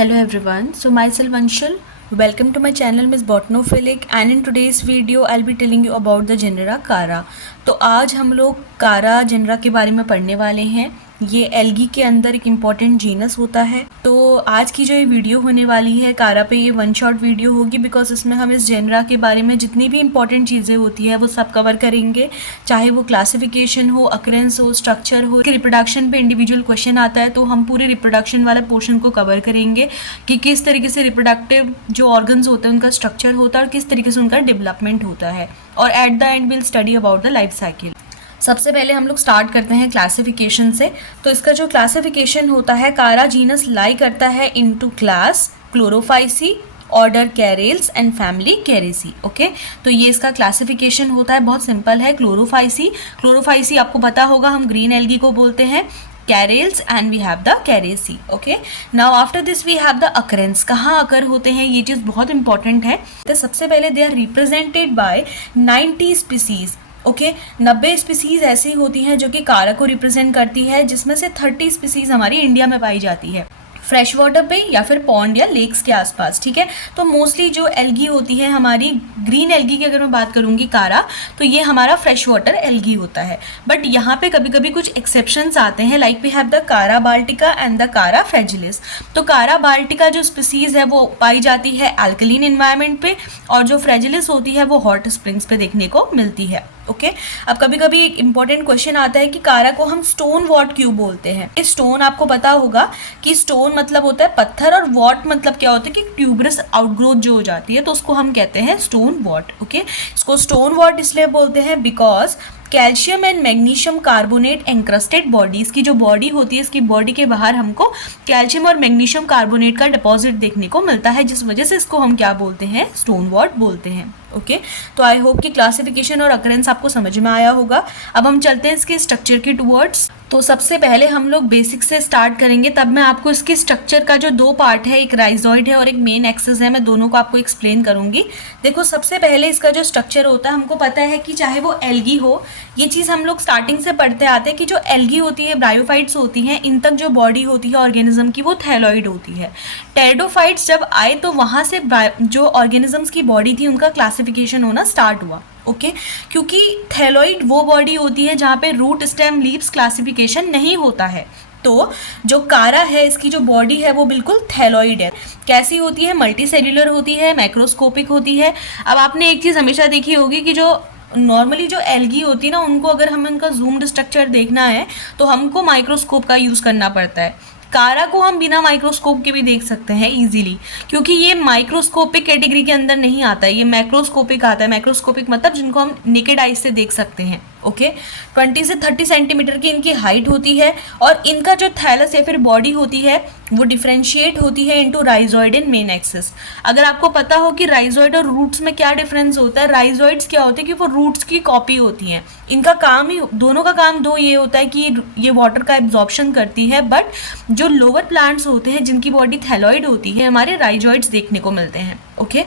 Hello everyone, so myself Anshul. Welcome to my channel Miss Botanophilic and in today's video I'll be telling you about the genera Chara. तो आज हम लोग कारा genre के बारे में पढ़ने वाले हैं। ये एल्गी के अंदर एक इम्पॉर्टेंट जीनस होता है। तो आज की जो ये वीडियो होने वाली है कारा पे, ये वन शॉट वीडियो होगी बिकॉज इसमें हम इस जेनरा के बारे में जितनी भी इम्पॉर्टेंट चीज़ें होती है वो सब कवर करेंगे, चाहे वो क्लासिफिकेशन हो, अकरेंस हो, स्ट्रक्चर हो। रिप्रोडक्शन पे इंडिविजुअल क्वेश्चन आता है तो हम पूरे रिप्रोडक्शन वाले पोर्शन को कवर करेंगे कि किस तरीके से रिप्रोडक्टिव जो ऑर्गन्स होते हैं उनका स्ट्रक्चर होता है और किस तरीके से उनका डेवलपमेंट होता है, और at the end will study about the life cycle. सबसे पहले हम लोग स्टार्ट करते हैं क्लासिफिकेशन से। तो इसका जो क्लासिफिकेशन होता है, कारा जीनस लाई करता है into class chlorophyceae, order charales and family characeae. Okay, तो ये इसका क्लासिफिकेशन होता है, बहुत सिंपल है। क्लोरोफाइसी आपको पता होगा, हम ग्रीन एल्गी को बोलते हैं charales and we have the characeae. Okay, now after this we have the occurrence. कहाँ अकर होते हैं, ये चीज़ बहुत इंपॉर्टेंट है। तो सबसे पहले they are represented by 90 species. Okay, 90 species ऐसी होती हैं जो कि कारा को रिप्रेजेंट करती है, जिसमें से 30 स्पीसीज हमारी इंडिया में पाई जाती है, फ्रेश वाटर पे या फिर पॉन्ड या लेक्स के आसपास। ठीक है, तो मोस्टली जो एल्गी होती है हमारी, ग्रीन एल्गी की अगर मैं बात करूँगी कारा, तो ये हमारा फ्रेश वाटर एल्गी होता है। बट यहाँ पे कभी कभी कुछ एक्सेप्शंस आते हैं, like we have the Chara baltica and the Chara fragilis. तो कारा बाल्टिका जो स्पीसीज है वो पाई जाती है अल्कलीन इन्वायरमेंट पे, और जो फ्रेजिलिस होती है वो हॉट स्प्रिंग्स पे देखने को मिलती है। ओके, अब कभी कभी एक इंपॉर्टेंट क्वेश्चन आता है कि कारा को हम स्टोन वॉट क्यों बोलते हैं। इस स्टोन आपको पता होगा कि स्टोन मतलब होता है पत्थर, और वॉट मतलब क्या होता है कि ट्यूबरस आउटग्रोथ जो हो जाती है, तो उसको हम कहते हैं स्टोन वॉट। ओके, इसको स्टोन वॉट इसलिए बोलते हैं because calcium and magnesium carbonate encrusted body, इसकी जो बॉडी होती है, इसकी बॉडी के बाहर हमको कैल्शियम और मैग्नीशियम कार्बोनेट का डिपॉजिट देखने को मिलता है, जिस वजह से इसको हम क्या बोलते हैं, स्टोन वॉट बोलते हैं। ओके, तो आई होप कि क्लासिफिकेशन और अकरेंस आपको समझ में आया होगा। अब हम चलते हैं इसके स्ट्रक्चर की टूवर्ड्स। तो सबसे पहले हम लोग बेसिक से स्टार्ट करेंगे, तब मैं आपको इसके स्ट्रक्चर का जो दो पार्ट है, एक राइजॉइड है और एक मेन एक्सिस है, मैं दोनों को आपको एक्सप्लेन करूंगी। देखो, सबसे पहले इसका जो स्ट्रक्चर होता है, हमको पता है कि चाहे वो एल्गी हो, ये चीज़ हम लोग स्टार्टिंग से पढ़ते आते हैं कि जो एल्गी होती है, ब्रायोफाइट्स होती हैं, इन तक जो बॉडी होती है ऑर्गेनिज्म की वो थैलॉइड होती है। टेरिडोफाइट्स जब आए तो वहाँ से जो ऑर्गेनिजम्स की बॉडी थी उनका क्लासिफिकेशन होना स्टार्ट हुआ। ओके, क्योंकि थैलॉइड वो बॉडी होती है जहाँ पे रूट स्टेम लीव्स क्लासिफिकेशन नहीं होता है। तो जो कारा है, इसकी जो बॉडी है वो बिल्कुल थैलॉइड है। कैसी होती है, मल्टी सेल्यूलर होती है, मैक्रोस्कोपिक होती है। अब आपने एक चीज़ हमेशा देखी होगी कि जो नॉर्मली जो एल्गी होती है ना, उनको अगर हमें उनका जूम्ड स्ट्रक्चर देखना है तो हमको माइक्रोस्कोप का यूज़ करना पड़ता है। कारा को हम बिना माइक्रोस्कोप के भी देख सकते हैं इजीली, क्योंकि ये माइक्रोस्कोपिक कैटेगरी के अंदर नहीं आता है, ये मैक्रोस्कोपिक आता है। मैक्रोस्कोपिक मतलब जिनको हम नेकेड आइज से देख सकते हैं। ओके, 20 से 30 सेंटीमीटर की इनकी हाइट होती है, और इनका जो थैलस या फिर बॉडी होती है वो डिफ्रेंशिएट होती है into rhizoid and main axis. अगर आपको पता हो कि राइजॉइड और रूट्स में क्या डिफरेंस होता है, राइजॉइड्स क्या होते हैं कि वो रूट्स की कॉपी होती हैं। इनका काम ही, दोनों का काम दो ये होता है कि ये वाटर का एब्जॉर्प्शन करती है, बट जो लोअर प्लांट्स होते हैं जिनकी बॉडी थैलॉइड होती है, हमारे राइजॉइड्स देखने को मिलते हैं। ओके,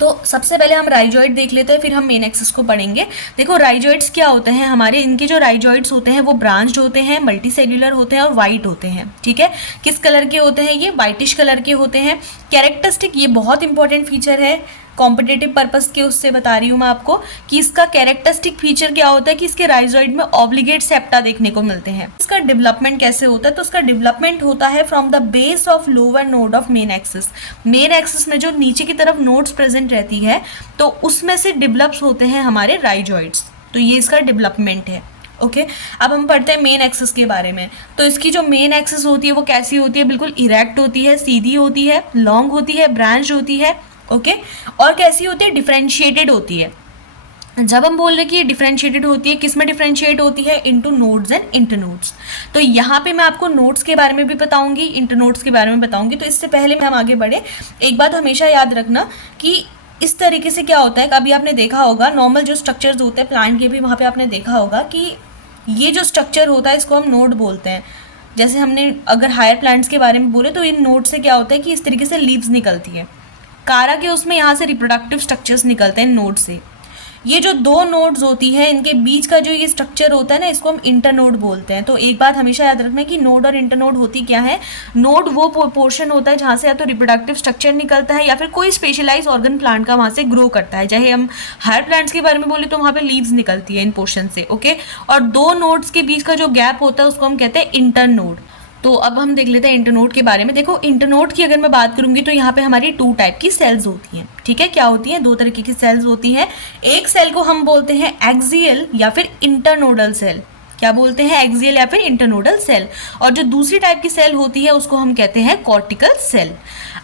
तो सबसे पहले हम राइजॉइड देख लेते हैं, फिर हम मेन एक्सिस को पढ़ेंगे। देखो, राइजॉइड्स क्या होते हैं हमारे, इनके जो राइजॉइड्स होते हैं वो ब्रांच्ड होते हैं, मल्टी सेल्यूलर होते हैं और वाइट होते हैं। ठीक है, किस कलर के होते हैं, ये वाइटिश कलर के होते हैं। कैरेक्टरिस्टिक, ये बहुत इंपॉर्टेंट फीचर है, कॉम्पिटेटिव पर्पस के उससे बता रही हूँ मैं आपको कि इसका कैरेक्टरिस्टिक फीचर क्या होता है कि इसके राइजॉइड में ऑब्लिगेट सेप्टा देखने को मिलते हैं। इसका डेवलपमेंट कैसे होता है, तो इसका डेवलपमेंट होता है from the base of lower node of main axis. Main axis में जो नीचे की तरफ नोड्स प्रेजेंट रहती है, तो उसमें से डेवलप्स होते हैं हमारे राइजॉइड्स। तो ये इसका डेवलपमेंट है। ओके, अब हम पढ़ते हैं मेन एक्सिस के बारे में। तो इसकी जो मेन एक्सिस होती है वो कैसी होती है, बिल्कुल इरेक्ट होती है, सीधी होती है, लॉन्ग होती है, ब्रांच होती है। ओके, और कैसी होती है, डिफरेंशिएटेड होती है। जब हम बोल रहे हैं कि ये डिफरेंशिएटेड होती है, किस में डिफरेंशिएट होती है, इनटू नोड्स एंड इंटरनोड्स। तो यहाँ पे मैं आपको नोड्स के बारे में भी बताऊंगी, इंटरनोड्स के बारे में बताऊंगी। तो इससे पहले हम आगे बढ़े, एक बात हमेशा याद रखना कि इस तरीके से क्या होता है, अभी आपने देखा होगा नॉर्मल जो स्ट्रक्चर्स होते हैं प्लांट के भी, वहाँ पे आपने देखा होगा कि ये जो स्ट्रक्चर होता है इसको हम नोड बोलते हैं। जैसे हमने अगर हायर प्लांट्स के बारे में बोले तो इन नोड से क्या होता है कि इस तरीके से लीव्स निकलती है। कारा के उसमें यहाँ से रिप्रोडक्टिव स्ट्रक्चर्स निकलते हैं नोड से। ये जो दो नोड्स होती है इनके बीच का जो ये स्ट्रक्चर होता है ना, इसको हम इंटरनोड बोलते हैं। तो एक बात हमेशा याद रखना है कि नोड और इंटरनोड होती क्या है। नोड वो पोर्शन होता है जहाँ से या तो रिप्रोडक्टिव स्ट्रक्चर निकलता है या फिर कोई स्पेशलाइज ऑर्गन प्लांट का वहाँ से ग्रो करता है। चाहे हम हायर प्लांट्स के बारे में बोले तो वहाँ पे लीव्स निकलती है इन पोर्शन से, ओके। और दो नोड्स के बीच का जो गैप होता है उसको हम कहते हैं इंटरनोड। तो अब हम देख लेते हैं इंटरनोड के बारे में। देखो, इंटरनोड की अगर मैं बात करूंगी तो यहाँ पे हमारी 2 टाइप की सेल्स होती हैं, ठीक है। क्या होती हैं? 2 तरीके की सेल्स होती हैं। एक सेल को हम बोलते हैं एक्सियल या फिर इंटरनोडल सेल। क्या बोलते हैं? एक्सियल या फिर इंटरनोडल सेल। और जो दूसरी टाइप की सेल होती है उसको हम कहते हैं कॉर्टिकल सेल।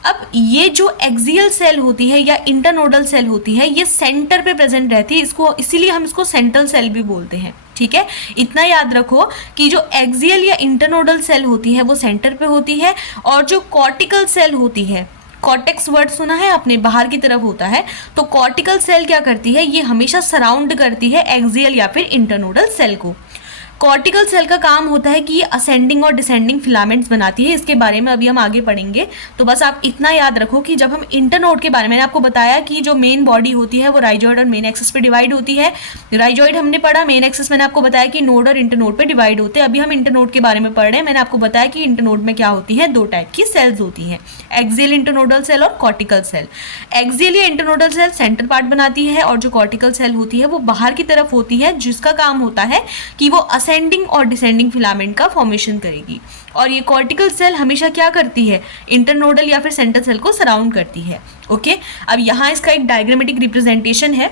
अब ये जो एक्सियल सेल होती है या इंटरनोडल सेल होती है ये सेंटर पे प्रेजेंट रहती है, इसको इसीलिए हम इसको सेंट्रल सेल भी बोलते हैं, ठीक है। इतना याद रखो कि जो एक्सियल या इंटरनोडल सेल होती है वो सेंटर पे होती है, और जो कॉर्टिकल सेल होती है, कॉर्टेक्स वर्ड सुना है आपने, बाहर की तरफ होता है। तो कॉर्टिकल सेल क्या करती है? ये हमेशा सराउंड करती है एक्सियल या फिर इंटरनोडल सेल को। कॉर्टिकल सेल का काम होता है कि ये असेंडिंग और डिसेंडिंग फिलामेंट्स बनाती है। इसके बारे में अभी हम आगे पढ़ेंगे। तो बस आप इतना याद रखो कि जब हम इंटरनोड के बारे में, मैंने आपको बताया कि जो मेन बॉडी होती है वो राइजॉइड और मेन एक्सिस पे डिवाइड होती है। राइजॉइड हमने पढ़ा, मेन एक्सिस मैंने आपको बताया कि नोड और इंटरनोड पे डिवाइड होते हैं। अभी हम इंटरनोड के बारे में पढ़ रहे हैं। मैंने आपको बताया कि इंटरनोड में क्या होती है, 2 टाइप की सेल्स होती हैं, एक्सियल इंटरनोडल सेल और कॉर्टिकल सेल। एक्सियल या इंटरनोडल सेल सेंटर पार्ट बनाती है और जो कॉर्टिकल सेल होती है वो बाहर की तरफ होती है, जिसका काम होता है कि वो असेंडिंग और डिसेंडिंग फिलामेंट का फॉर्मेशन करेगी। और ये कॉर्टिकल सेल हमेशा क्या करती है? इंटरनोडल या फिर सेंट्रल सेल को सराउंड करती है, ओके। अब यहाँ इसका एक डायग्रामेटिक रिप्रेजेंटेशन है।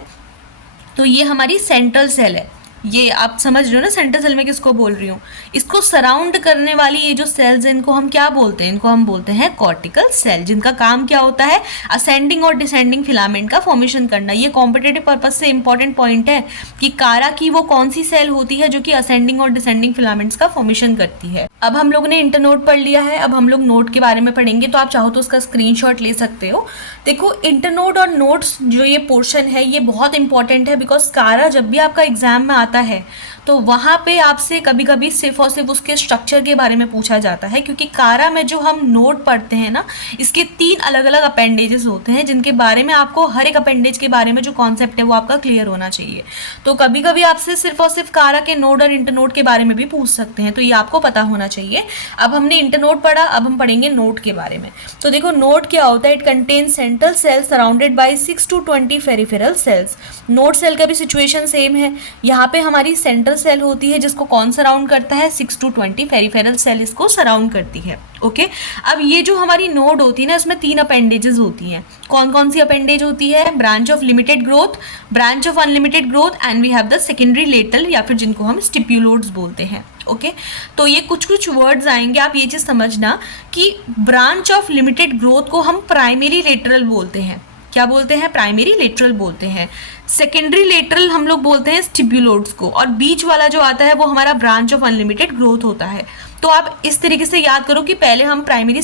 तो ये हमारी सेंट्रल सेल है, ये आप समझ रहे हो ना सेंट्रल सेल में किसको बोल रही हूँ। इसको सराउंड करने वाली ये जो सेल्स हैं इनको हम क्या बोलते हैं? इनको हम बोलते हैं कॉर्टिकल सेल, जिनका काम क्या होता है? असेंडिंग और डिसेंडिंग फिलामेंट का फॉर्मेशन करना। ये कॉम्पिटेटिव पर्पज से इंपॉर्टेंट पॉइंट है कि कारा की वो कौन सी सेल होती है जो कि असेंडिंग और डिसेंडिंग फिलामेंट्स का फॉर्मेशन करती है। अब हम लोग ने इंटरनोड पढ़ लिया है, अब हम लोग नोड के बारे में पढ़ेंगे। तो आप चाहो तो उसका स्क्रीनशॉट ले सकते हो। देखो, इंटरनोड और नोड्स जो ये पोर्शन है ये बहुत इंपॉर्टेंट है, बिकॉज कारा जब भी आपका एग्जाम में आता है तो वहाँ पे आपसे कभी कभी सिर्फ और सिर्फ उसके स्ट्रक्चर के बारे में पूछा जाता है, क्योंकि कारा में जो हम नोड पढ़ते हैं ना, इसके 3 अलग अलग अपेंडेजेस होते हैं, जिनके बारे में आपको हर एक अपेंडेज के बारे में जो कॉन्सेप्ट है वो आपका क्लियर होना चाहिए। तो कभी कभी आपसे सिर्फ और सिर्फ कारा के नोड और इंटरनोड के बारे में भी पूछ सकते हैं, तो ये आपको पता होना चाहिए। अब हमने इंटरनोड पढ़ा, अब हम पढ़ेंगे नोड के बारे में। तो देखो, नोड क्या होता है? It contain central cells surrounded by 6 to 20 peripheral cells. Node cell का भी सिचुएशन सेम है। यहाँ पे हमारी सेंट्रल सेल होती है जिसको कौन सराउंड करता है? 6 to 20 पेरिफेरल सेल इसको सराउंड करती है, ओके। अब ये जो हमारी नोड होती है ना, इसमें 3 अपेंडेजेस होती हैं। कौन कौन सी अपेंडेज होती है? Branch of limited growth, branch of unlimited growth and we have the secondary lateral, या फिर जिनको हम स्टिप्यूलोड्स बोलते हैं, ओके। तो ये कुछ वर्ड्स आएंगे, आप ये चीज़ समझना कि ब्रांच ऑफ लिमिटेड ग्रोथ को हम प्राइमरी लेटरल बोलते हैं। क्या बोलते हैं? प्राइमरी लेटरल बोलते हैं। सेकेंडरी लेटरल हम लोग बोलते हैं स्टिप्यूलोड्स को, और बीच वाला जो आता है वो हमारा ब्रांच ऑफ अनलिमिटेड ग्रोथ होता है। तो आप इस तरीके से याद करो कि पहले हम प्राइमरी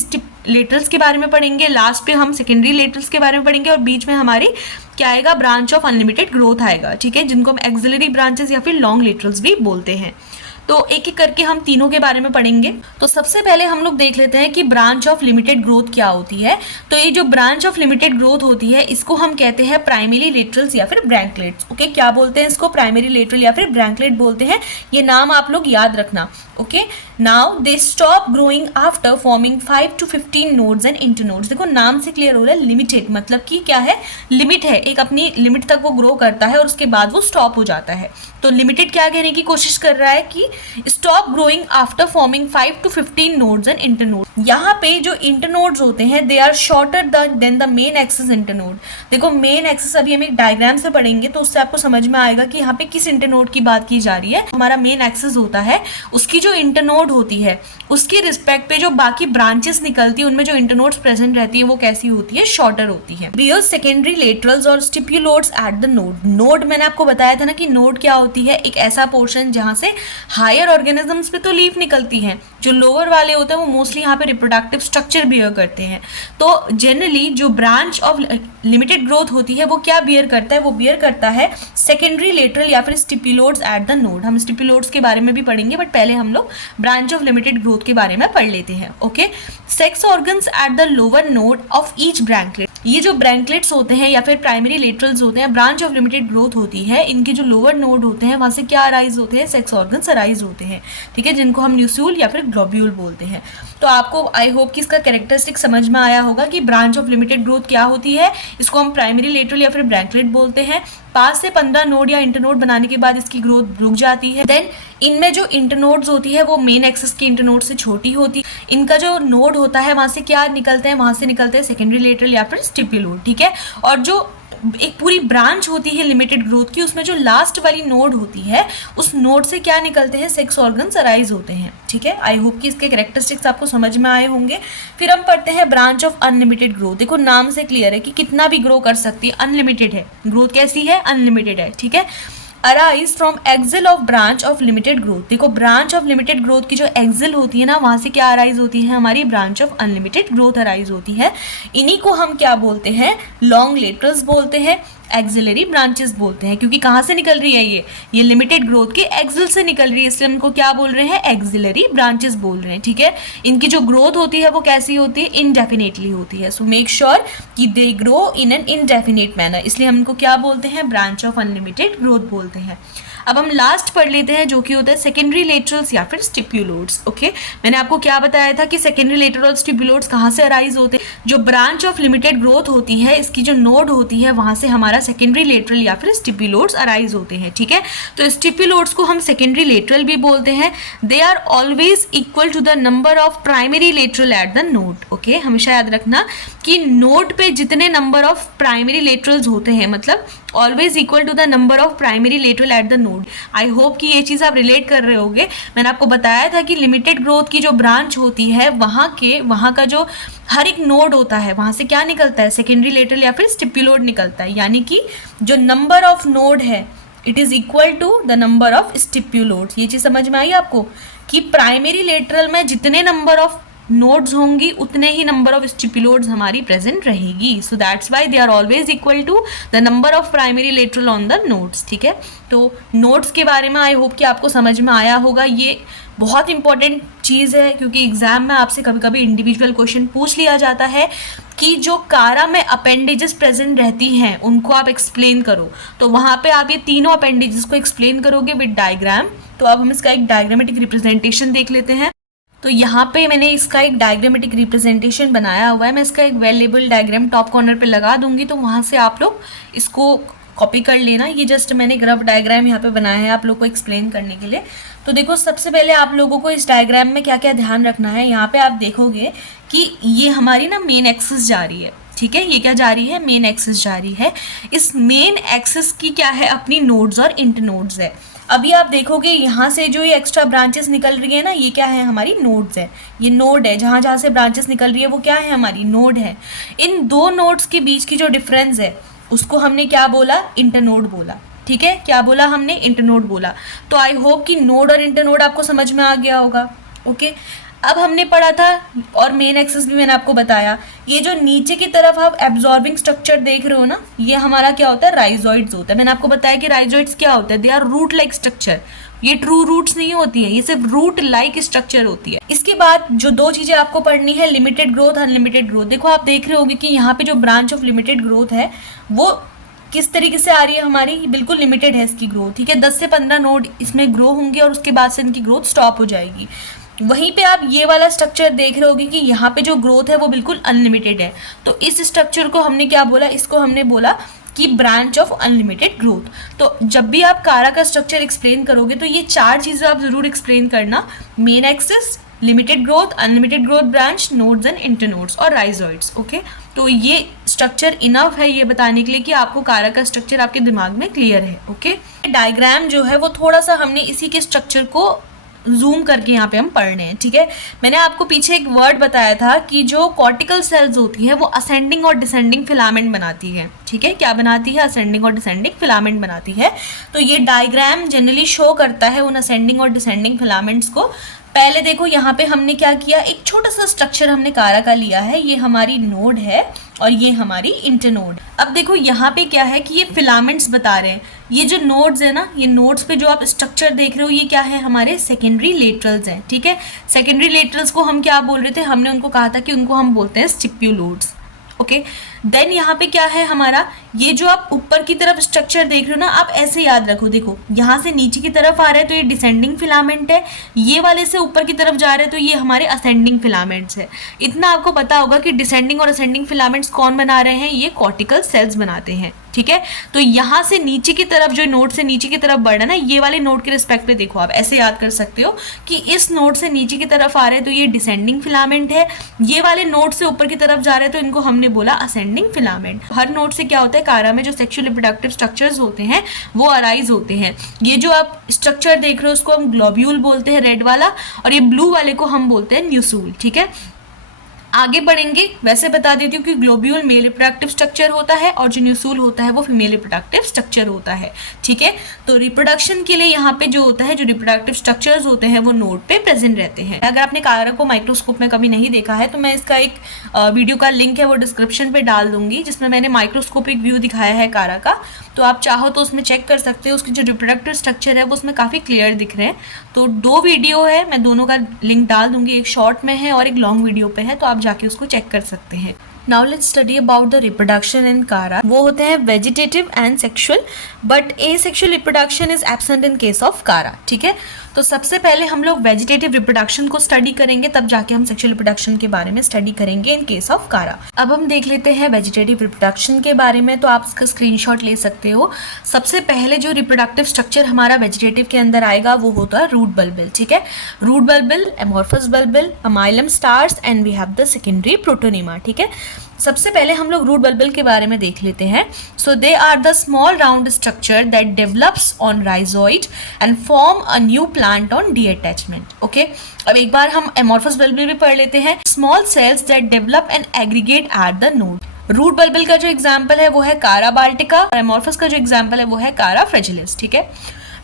लेटरल्स के बारे में पढ़ेंगे, लास्ट पे हम सेकेंडरी लेटरल्स के बारे में पढ़ेंगे, और बीच में हमारी क्या आएगा? ब्रांच ऑफ अनलिमिटेड ग्रोथ आएगा, ठीक है, जिनको हम एक्सिलरी ब्रांचेस या फिर लॉन्ग लेटरल्स भी बोलते हैं। तो एक एक करके हम तीनों के बारे में पढ़ेंगे। तो सबसे पहले हम लोग देख लेते हैं कि ब्रांच ऑफ लिमिटेड ग्रोथ क्या होती है। तो ये जो ब्रांच ऑफ लिमिटेड ग्रोथ होती है इसको हम कहते हैं प्राइमरी लेटरल्स या फिर ब्रैंकलेट्स, ओके। क्या बोलते हैं इसको? प्राइमरी लेटरल या फिर ब्रैंकलेट बोलते हैं। ये नाम आप लोग याद रखना, okay. Now they stop growing after forming 5 to 15 nodes and internodes. देखो, नाम से क्लियर हो रहा है, लिमिटेड मतलब कि क्या है? लिमिट है, एक अपनी लिमिट तक वो ग्रो करता है और उसके बाद वो स्टॉप हो जाता है। तो लिमिटेड क्या कहने की कोशिश कर रहा है कि stop growing after forming 5 to 15 nodes and internode. यहाँ पे जो इंटरनोड्स होते हैं they are shorter than the main axis internode. देखो, मेन एक्सिस अभी हम एक डायग्राम से पढ़ेंगे तो उससे आपको समझ में आएगा कि यहाँ पे किस इंटरनोड की बात की जा रही है। हमारा मेन एक्सिस होता है, उसकी जो इंटरनोड होती है उसके रिस्पेक्ट पे जो बाकी ब्रांचेस निकलती है उनमें जो इंटरनोड्स प्रेजेंट रहती है वो कैसी होती है? शॉर्टर होती है। बियर सेकेंडरी लेटरल्स और स्टिप्यूलोड्स एट द नोड। नोड मैंने आपको बताया था ना कि नोड क्या होती है? एक ऐसा पोर्शन जहाँ से हायर ऑर्गेनिजम्स पे तो लीफ निकलती है, जो लोअर वाले होते हैं वो मोस्टली यहाँ पे रिप्रोडक्टिव स्ट्रक्चर बियर करते हैं। तो जनरली जो ब्रांच ऑफ लिमिटेड ग्रोथ होती है वो क्या बियर करता है? वो बियर करता है सेकेंडरी लेटरल या फिर स्टिप्यूलोड्स एट द नोड। हम स्टिप्यूलोड्स के बारे में भी पढ़ेंगे, बट पहले हम लोग ब्रांच ऑफ लिमिटेड ग्रोथ के बारे में पढ़ लेते हैं, okay. Sex organs at the lower node of each branchlet. ये जो ब्रैंकलेट्स होते हैं या फिर प्राइमरी लेटरल्स होते हैं, ब्रांच ऑफ लिमिटेड ग्रोथ होती है, इनके जो लोअर नोड होते हैं वहाँ से क्या अराइज होते हैं, सेक्स ऑर्गन्स अराइज होते हैं, ठीक है, जिनको हम न्यूस्यूल या फिर ग्लोब्यूल बोलते हैं। तो आपको आई होप कि इसका कैरेक्टरिस्टिक समझ में आया होगा कि ब्रांच ऑफ लिमिटेड ग्रोथ क्या होती है। इसको हम प्राइमरी लेटरल या फिर ब्रैंकलेट बोलते हैं। 5 से 15 नोड या इंटरनोड बनाने के बाद इसकी ग्रोथ रुक जाती है। देन इनमें जो इंटरनोड्स होती है वो मेन एक्सिस के इंटरनोड से छोटी होती है। इनका जो नोड होता है वहाँ से क्या निकलते हैं, वहाँ से निकलते हैं सेकेंडरी लेटरल या फिर स्टिप्यूलोड, ठीक है। और जो एक पूरी ब्रांच होती है लिमिटेड ग्रोथ की, उसमें जो लास्ट वाली नोड होती है उस नोड से क्या निकलते हैं, सेक्स ऑर्गन्स अराइज होते हैं, ठीक है। आई होप कि इसके कैरेक्टरिस्टिक्स आपको समझ में आए होंगे। फिर हम पढ़ते हैं ब्रांच ऑफ अनलिमिटेड ग्रोथ। देखो नाम से क्लियर है कि कितना भी ग्रो कर सकती है, अनलिमिटेड है ग्रोथ, कैसी है, अनलिमिटेड है, ठीक है। Arise from axil of branch of limited growth. देखो ब्रांच ऑफ लिमिटेड ग्रोथ की जो एक्सिल होती है ना, वहाँ से क्या अराइज होती है, हमारी branch of unlimited growth arise होती है। इन्हीं को हम क्या बोलते हैं, लॉन्ग लेटरल्स बोलते हैं, एक्सिलरी ब्रांचेस बोलते हैं, क्योंकि कहाँ से निकल रही है ये लिमिटेड ग्रोथ के एक्सिल से निकल रही है, इसलिए उनको क्या बोल रहे हैं, एक्सिलरी ब्रांचेस बोल रहे हैं, ठीक है। इनकी जो ग्रोथ होती है वो कैसी होती है, इनडेफिनेटली होती है। सो मेक श्योर कि they grow in an indefinite manner, इसलिए हम इनको क्या बोलते हैं, ब्रांच ऑफ अनलिमिटेड ग्रोथ बोलते हैं। अब हम लास्ट पढ़ लेते हैं जो कि होता है सेकेंडरी लेटरल्स या फिर स्टिप्यूलोड्स, ओके। मैंने आपको क्या बताया था कि सेकेंडरी लेटरल और स्टिप्यूलोड्स कहाँ से अराइज होते हैं, जो ब्रांच ऑफ लिमिटेड ग्रोथ होती है इसकी जो नोड होती है वहाँ से हमारा सेकेंडरी लेटरल या फिर स्टिप्यूलोड्स अराइज होते हैं, ठीक है। तो स्टिप्यूलोड्स को हम सेकेंडरी लेटरल भी बोलते हैं। They are always equal to the number of primary lateral at the node, okay. हमेशा याद रखना कि नोड पे जितने नंबर ऑफ प्राइमरी लेटरल्स होते हैं, मतलब always equal to the number of primary lateral at the node. I hope कि ये चीज़ आप रिलेट कर रहे होगे। मैंने आपको बताया था कि लिमिटेड ग्रोथ की जो ब्रांच होती है वहाँ का जो हर एक नोड होता है वहाँ से क्या निकलता है, सेकेंडरी लेटरल या फिर स्टिप्यूलोड निकलता है, यानी कि जो नंबर ऑफ नोड है it is equal to the number of stipulodes. ये चीज़ समझ में आई आपको कि प्राइमरी लेटरल में जितने नंबर ऑफ नोड्स होंगी उतने ही नंबर ऑफ स्टिप्यूलोड्स हमारी प्रेजेंट रहेगी। So that's why they are always equal to the number of primary lateral on the nodes, ठीक है। तो नोड्स के बारे में आई होप कि आपको समझ में आया होगा। ये बहुत इंपॉर्टेंट चीज़ है क्योंकि एग्जाम में आपसे कभी कभी इंडिविजुअल क्वेश्चन पूछ लिया जाता है कि जो कारा में अपेंडेजेस प्रेजेंट रहती हैं उनको आप एक्सप्लेन करो। तो वहाँ पे आप ये तीनों अपेंडेजेस को एक्सप्लेन करोगे विद डायग्राम। तो अब हम इसका एक डायग्रामेटिक रिप्रेजेंटेशन देख लेते हैं। तो यहाँ पे मैंने इसका एक डायग्रामेटिक रिप्रेजेंटेशन बनाया हुआ है। मैं इसका एक well label diagram top corner पे लगा दूंगी, तो वहाँ से आप लोग इसको कॉपी कर लेना। ये जस्ट मैंने ग्रफ डायग्राम यहाँ पे बनाया है आप लोग को एक्सप्लेन करने के लिए। तो देखो सबसे पहले आप लोगों को इस डायग्राम में क्या क्या ध्यान रखना है। यहाँ पे आप देखोगे कि ये हमारी ना मेन एक्सिस जा रही है, ठीक है। ये क्या जा रही है, मेन एक्सिस जा रही है। इस मेन एक्सिस की क्या है, अपनी नोड्स और इंटरनोड्स है। अभी आप देखोगे यहाँ से जो ये एक्स्ट्रा ब्रांचेस निकल रही है ना, ये क्या है, हमारी नोड्स है। ये नोड है, जहाँ जहाँ से ब्रांचेस निकल रही है वो क्या है, हमारी नोड है। इन दो नोड्स के बीच की जो डिफरेंस है उसको हमने क्या बोला, इंटरनोड बोला, ठीक है। क्या बोला हमने, इंटरनोड बोला। तो आई होप कि नोड और इंटरनोड आपको समझ में आ गया होगा, ओके। अब हमने पढ़ा था और मेन एक्सिस भी मैंने आपको बताया। ये जो नीचे की तरफ आप एब्जॉर्बिंग स्ट्रक्चर देख रहे हो ना, ये हमारा क्या होता है, राइजोइड्स होता है। मैंने आपको बताया कि राइजोइड्स क्या होता है, they are root like structure. ये ट्रू रूट्स नहीं होती है, ये सिर्फ रूट लाइक स्ट्रक्चर होती है। इसके बाद जो दो चीजें आपको पढ़नी है, लिमिटेड ग्रोथ, अनलिमिटेड ग्रोथ। देखो आप देख रहे होगे कि यहाँ पे जो ब्रांच ऑफ लिमिटेड ग्रोथ है वो किस तरीके से आ रही है, हमारी बिल्कुल लिमिटेड है इसकी ग्रोथ, ठीक है। 10 से 15 नोड इसमें ग्रो होंगे और उसके बाद से इनकी ग्रोथ स्टॉप हो जाएगी। वहीं पे आप ये वाला स्ट्रक्चर देख रहे होगे कि यहाँ पे जो ग्रोथ है वो बिल्कुल अनलिमिटेड है। तो इस स्ट्रक्चर को हमने क्या बोला, इसको हमने बोला कि ब्रांच ऑफ अनलिमिटेड ग्रोथ। तो जब भी आप कारा का स्ट्रक्चर एक्सप्लेन करोगे तो ये चार चीज़ें आप ज़रूर एक्सप्लेन करना, main axis, limited growth, unlimited growth branch, nodes and internodes और राइजोइड्स, ओके। तो ये स्ट्रक्चर इनफ है ये बताने के लिए कि आपको कारा का स्ट्रक्चर आपके दिमाग में क्लियर है, ओके। डायग्राम जो है वो थोड़ा सा हमने इसी के स्ट्रक्चर को जूम करके यहाँ पे हम पढ़ रहे हैं, ठीक है। मैंने आपको पीछे एक वर्ड बताया था कि जो कॉर्टिकल सेल्स होती है वो असेंडिंग और डिसेंडिंग फिलामेंट बनाती है, ठीक है। क्या बनाती है, असेंडिंग और डिसेंडिंग फिलामेंट बनाती है। तो ये डायग्राम जनरली शो करता है उन असेंडिंग और डिसेंडिंग फिलामेंट्स को। पहले देखो यहाँ पे हमने क्या किया, एक छोटा सा स्ट्रक्चर हमने कारा का लिया है। ये हमारी नोड है और ये हमारी इंटरनोड। अब देखो यहाँ पे क्या है कि ये फिलामेंट्स बता रहे हैं। ये जो नोड्स है ना, ये नोड्स पे जो आप स्ट्रक्चर देख रहे हो ये क्या है, हमारे सेकेंडरी लेटरल्स हैं, ठीक है। सेकेंडरी लेटरल्स को हम क्या बोल रहे थे, हमने उनको कहा था कि उनको हम बोलते हैं स्टिप्यूलोड्स, ओके। देन यहाँ पे क्या है हमारा, ये जो आप ऊपर की तरफ स्ट्रक्चर देख रहे हो ना, आप ऐसे याद रखो, देखो यहाँ से नीचे की तरफ आ रहे हैं तो ये डिसेंडिंग फिलामेंट है, ये वाले से ऊपर की तरफ जा रहे हैं तो ये हमारे असेंडिंग फिलामेंट्स है। इतना आपको पता होगा कि डिसेंडिंग और असेंडिंग फिलामेंट्स कौन बना रहे हैं, ये कॉर्टिकल सेल्स बनाते हैं, ठीक है। तो यहाँ से नीचे की तरफ जो नोड से नीचे की तरफ बढ़ना ना, ये वाले नोड के रिस्पेक्ट पे देखो, आप ऐसे याद कर सकते हो कि इस नोड से नीचे की तरफ आ रहे हैं तो ये डिसेंडिंग फिलामेंट है, ये वाले नोड से ऊपर की तरफ जा रहे हैं तो इनको हमने बोला असेंडिंग फिलामेंट। हर नोड से क्या होता है, कारा में जो सेक्सुअल रिप्रोडक्टिव स्ट्रक्चर्स होते हैं वो अराइज होते हैं। ये जो आप स्ट्रक्चर देख रहे हो उसको हम ग्लोब्यूल बोलते हैं, रेड वाला, और ये ब्लू वाले को हम बोलते हैं न्यूसूल, ठीक है। आगे बढ़ेंगे, वैसे बता देती हूँ कि ग्लोब्यूल मेल रिप्रोडक्टिव स्ट्रक्चर होता है और जो न्यूसूल होता है वो फीमेल रिप्रोडक्टिव स्ट्रक्चर होता है, ठीक है। तो रिप्रोडक्शन के लिए यहाँ पे जो होता है, जो रिप्रोडक्टिव स्ट्रक्चर्स होते हैं वो नोड पे प्रेजेंट रहते हैं। अगर आपने कारा को माइक्रोस्कोप में कभी नहीं देखा है तो मैं इसका एक वीडियो का लिंक है वो डिस्क्रिप्शन पे डाल दूंगी, जिसमें मैंने माइक्रोस्कोपिक व्यू दिखाया है कारा का, तो आप चाहो तो उसमें चेक कर सकते हो। उसकी जो रिप्रोडक्टिव स्ट्रक्चर है वो उसमें काफ़ी क्लियर दिख रहे हैं। तो 2 वीडियो है, मैं दोनों का लिंक डाल दूंगी, एक शॉर्ट में है और एक लॉन्ग वीडियो पे है, तो आप जाके उसको चेक कर सकते हैं। Now let's study about the reproduction in कारा। वो होते हैं vegetative and sexual, but asexual reproduction is absent in case of कारा, ठीक है। तो सबसे पहले हम लोग वेजिटेटिव रिप्रोडक्शन को स्टडी करेंगे, तब जाके हम सेक्सुअल रिप्रोडक्शन के बारे में स्टडी करेंगे इन केस ऑफ कारा। अब हम देख लेते हैं वेजिटेटिव रिप्रोडक्शन के बारे में, तो आप इसका स्क्रीनशॉट ले सकते हो। सबसे पहले जो रिप्रोडक्टिव स्ट्रक्चर हमारा वेजिटेटिव के अंदर आएगा वो होता है रूट बल्बिल, ठीक है। Root bulbil, amorphous bulbil, amylum stars and we have the secondary protonema, ठीक है। सबसे पहले हम लोग रूट बल्बिल के बारे में देख लेते हैं। So they are the small round structure that develops on rhizoid and form a new plant on the attachment, okay. अब एक बार हम एमॉर्फस बल्बिल भी पढ़ लेते हैं। Small cells that develop and aggregate at the node. Root bulbil का जो example है वो है कारा बाल्टिका, और एमॉर्फस का जो एग्जाम्पल है वो है कारा फ्रेजिलिस, ठीक है।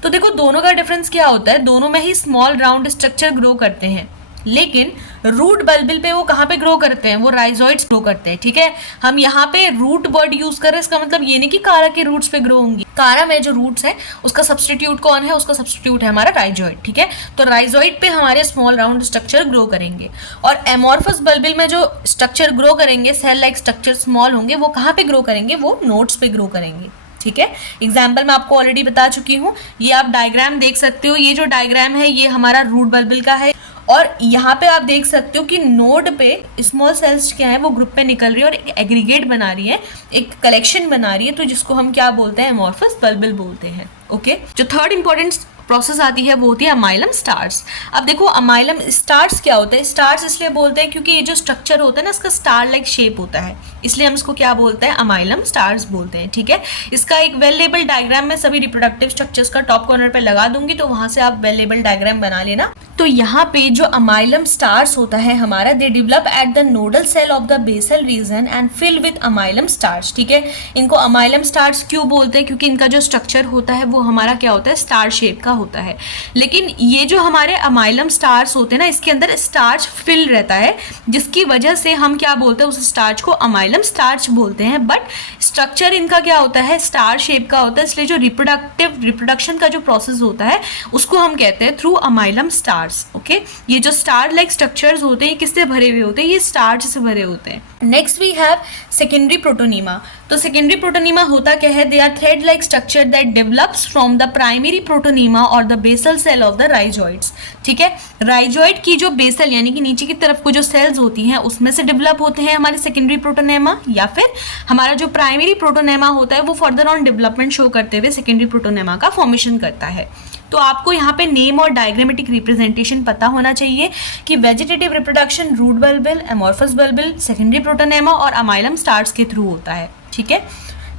तो देखो दोनों का डिफरेंस क्या होता है, दोनों में ही स्मॉल राउंड स्ट्रक्चर ग्रो करते हैं, लेकिन रूट बल्बिल पे वो कहाँ पे ग्रो करते हैं, वो राइजोइड्स ग्रो करते हैं, ठीक है। हम यहाँ पे रूट वर्ड यूज कर रहे हैं, इसका मतलब ये नहीं कि कारा के रूट्स पे ग्रो होंगी। कारा में जो रूट्स है उसका सब्सटीट्यूट कौन है, उसका सब्सटीट्यूट है हमारा राइजोइड, ठीक है। तो राइजोइड पे हमारे स्मॉल राउंड स्ट्रक्चर ग्रो करेंगे, और एमॉर्फस बल्बिल में जो स्ट्रक्चर ग्रो करेंगे, सेल लाइक स्ट्रक्चर स्मॉल होंगे, वो कहाँ पे ग्रो करेंगे, वो नोड्स पे ग्रो करेंगे, ठीक है। एग्जाम्पल मैं आपको ऑलरेडी बता चुकी हूँ, ये आप डायग्राम देख सकते हो। ये जो डायग्राम है ये हमारा रूट बल्बिल का है, और यहाँ पे आप देख सकते हो कि नोड पे स्मॉल सेल्स क्या है वो ग्रुप पे निकल रही है और एक एग्रीगेट बना रही है, एक कलेक्शन बना रही है, तो जिसको हम क्या बोलते हैं, एमॉर्फस बल्बिल बोलते हैं, ओके। जो थर्ड इंपॉर्टेंट प्रोसेस आती है वो होती है अमाइलम स्टार्स। अब देखो अमाइलम स्टार्स क्या होता है, स्टार्स इसलिए बोलते हैं क्योंकि ये जो स्ट्रक्चर होता है ना, इसका स्टार लाइक शेप होता है, इसलिए हम इसको क्या बोलते हैं, अमाइलम स्टार्स बोलते हैं, ठीक है। इसका एक वेल लेबल डायग्राम मैं सभी रिप्रोडक्टिव स्ट्रक्चर्स का टॉप कॉर्नर पे लगा दूंगी, तो वहां से आप वेल लेबल डायग्राम बना लेना। तो यहाँ पे जो अमाइलम स्टार्स होता है हमारा, they develop at the nodal cell of the basal region and fill with amylum stars, ठीक है। इनको अमाइलम स्टार्स क्यों बोलते हैं, क्योंकि इनका जो स्ट्रक्चर होता है वो हमारा क्या होता है, स्टार शेप का होता है। लेकिन ये जो हमारे अमाइलम स्टार्स होते हैं ना, इसके अंदर स्टार्च फिल रहता है, जिसकी वजह से हम क्या बोलते हैं, उस स्टार्च को अमाइलम स्टार्च बोलते हैं। बट स्ट्रक्चर इनका क्या होता है, स्टार शेप का होता है, इसलिए जो रिप्रोडक्शन का जो प्रोसेस होता है उसको हम कहते हैं थ्रू अमाइलम स्टार्स, ओके। ये जो स्टार लाइक स्ट्रक्चर्स होते हैं किससे भरे हुए होते हैं, ये स्टार्च से भरे होते हैं। Next we have secondary protonema. तो सेकेंडरी प्रोटोनीमा होता क्या है, they are thread like structure that develops from the primary protonema और the basal cell of the rhizoids, ठीक है। राइजोइड की जो बेसल यानी कि नीचे की तरफ को जो सेल्स होती हैं उसमें से डेवलप होते हैं हमारे सेकेंडरी प्रोटोनेमा, या फिर हमारा जो प्राइमरी प्रोटोनेमा होता है वो फर्दर ऑन डेवलपमेंट शो करते हुए सेकेंडरी प्रोटोनेमा का फॉर्मेशन करता है। तो आपको यहाँ पे नेम और डायग्रामेटिक रिप्रेजेंटेशन पता होना चाहिए कि vegetative reproduction root bulbil, amorphous bulbil, secondary protonema और अमाइलम स्टार्स के थ्रू होता है, ठीक है।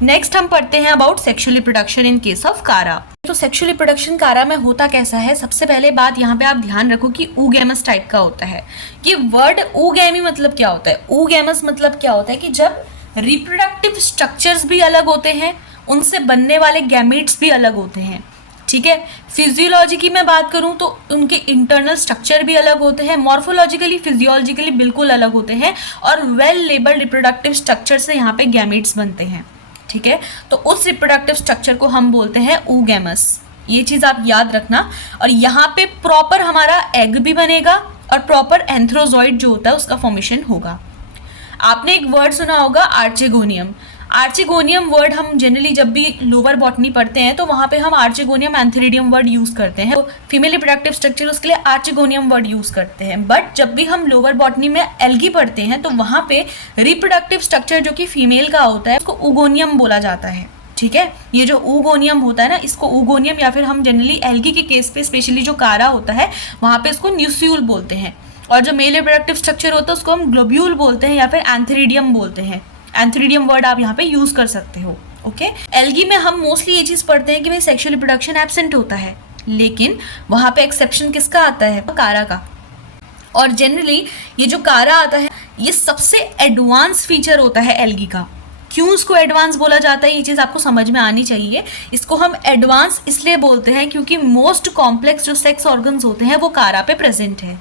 नेक्स्ट हम पढ़ते हैं about sexual reproduction in case of कारा। तो सेक्सुअल रिप्रोडक्शन कारा में होता कैसा है, सबसे पहले बात यहाँ पे आप ध्यान रखो कि ऊगैमस टाइप का होता है। ये वर्ड ऊगैमी मतलब क्या होता है, ऊगैमस मतलब क्या होता है कि जब रिप्रोडक्टिव स्ट्रक्चर्स भी अलग होते हैं, उनसे बनने वाले गैमेट्स भी अलग होते हैं, ठीक है। फिजियोलॉजी की मैं बात करूं तो उनके इंटरनल स्ट्रक्चर भी अलग होते हैं, मॉर्फोलॉजिकली फिजियोलॉजिकली बिल्कुल अलग होते हैं, और वेल लेबल्ड रिप्रोडक्टिव स्ट्रक्चर से यहाँ पे गैमेट्स बनते हैं, ठीक है। तो उस रिप्रोडक्टिव स्ट्रक्चर को हम बोलते हैं ऊगैमस, ये चीज़ आप याद रखना। और यहाँ पे प्रॉपर हमारा एग भी बनेगा और प्रॉपर एंथ्रोजॉइड जो होता है उसका फॉर्मेशन होगा। आपने एक वर्ड सुना होगा आर्चेगोनियम। आर्चेगोनियम वर्ड हम जनरली जब भी लोअर बॉटनी पढ़ते हैं तो वहाँ पे हम आर्चेगोनियम एंथेरिडियम वर्ड यूज करते हैं। तो फीमेल रिप्रोडक्टिव स्ट्रक्चर उसके लिए आर्चेगोनियम वर्ड यूज करते हैं। बट जब भी हम लोअर बॉटनी में एल्गी पढ़ते हैं तो वहाँ पे रिप्रोडक्टिव स्ट्रक्चर जो कि फीमेल का होता है उसको ऊगोनियम बोला जाता है। ठीक है, ये जो ऊगोनियम होता है ना, इसको ऊगोनियम या फिर हम जनरली एल्गी के केस पे स्पेशली जो कारा होता है वहाँ पे इसको न्यूस्यूल बोलते हैं। और जो मेल रिप्रोडक्टिव स्ट्रक्चर होता है उसको हम ग्लोब्यूल बोलते हैं या फिर एंथेरिडियम बोलते हैं। एंथेरिडियम वर्ड आप यहाँ पे यूज कर सकते हो। ओके, एल्गी में हम मोस्टली ये चीज पढ़ते हैं कि भाई सेक्सुअल रिप्रोडक्शन एब्सेंट होता है, लेकिन वहाँ पे एक्सेप्शन किसका आता है? कारा का। और जनरली ये जो कारा आता है ये सबसे एडवांस फीचर होता है एल्गी का। क्यों इसको एडवांस बोला जाता है ये चीज़ आपको समझ में आनी चाहिए। इसको हम एडवांस इसलिए बोलते हैं क्योंकि मोस्ट कॉम्प्लेक्स जो सेक्स ऑर्गन्स होते हैं वो कारा पे प्रेजेंट है।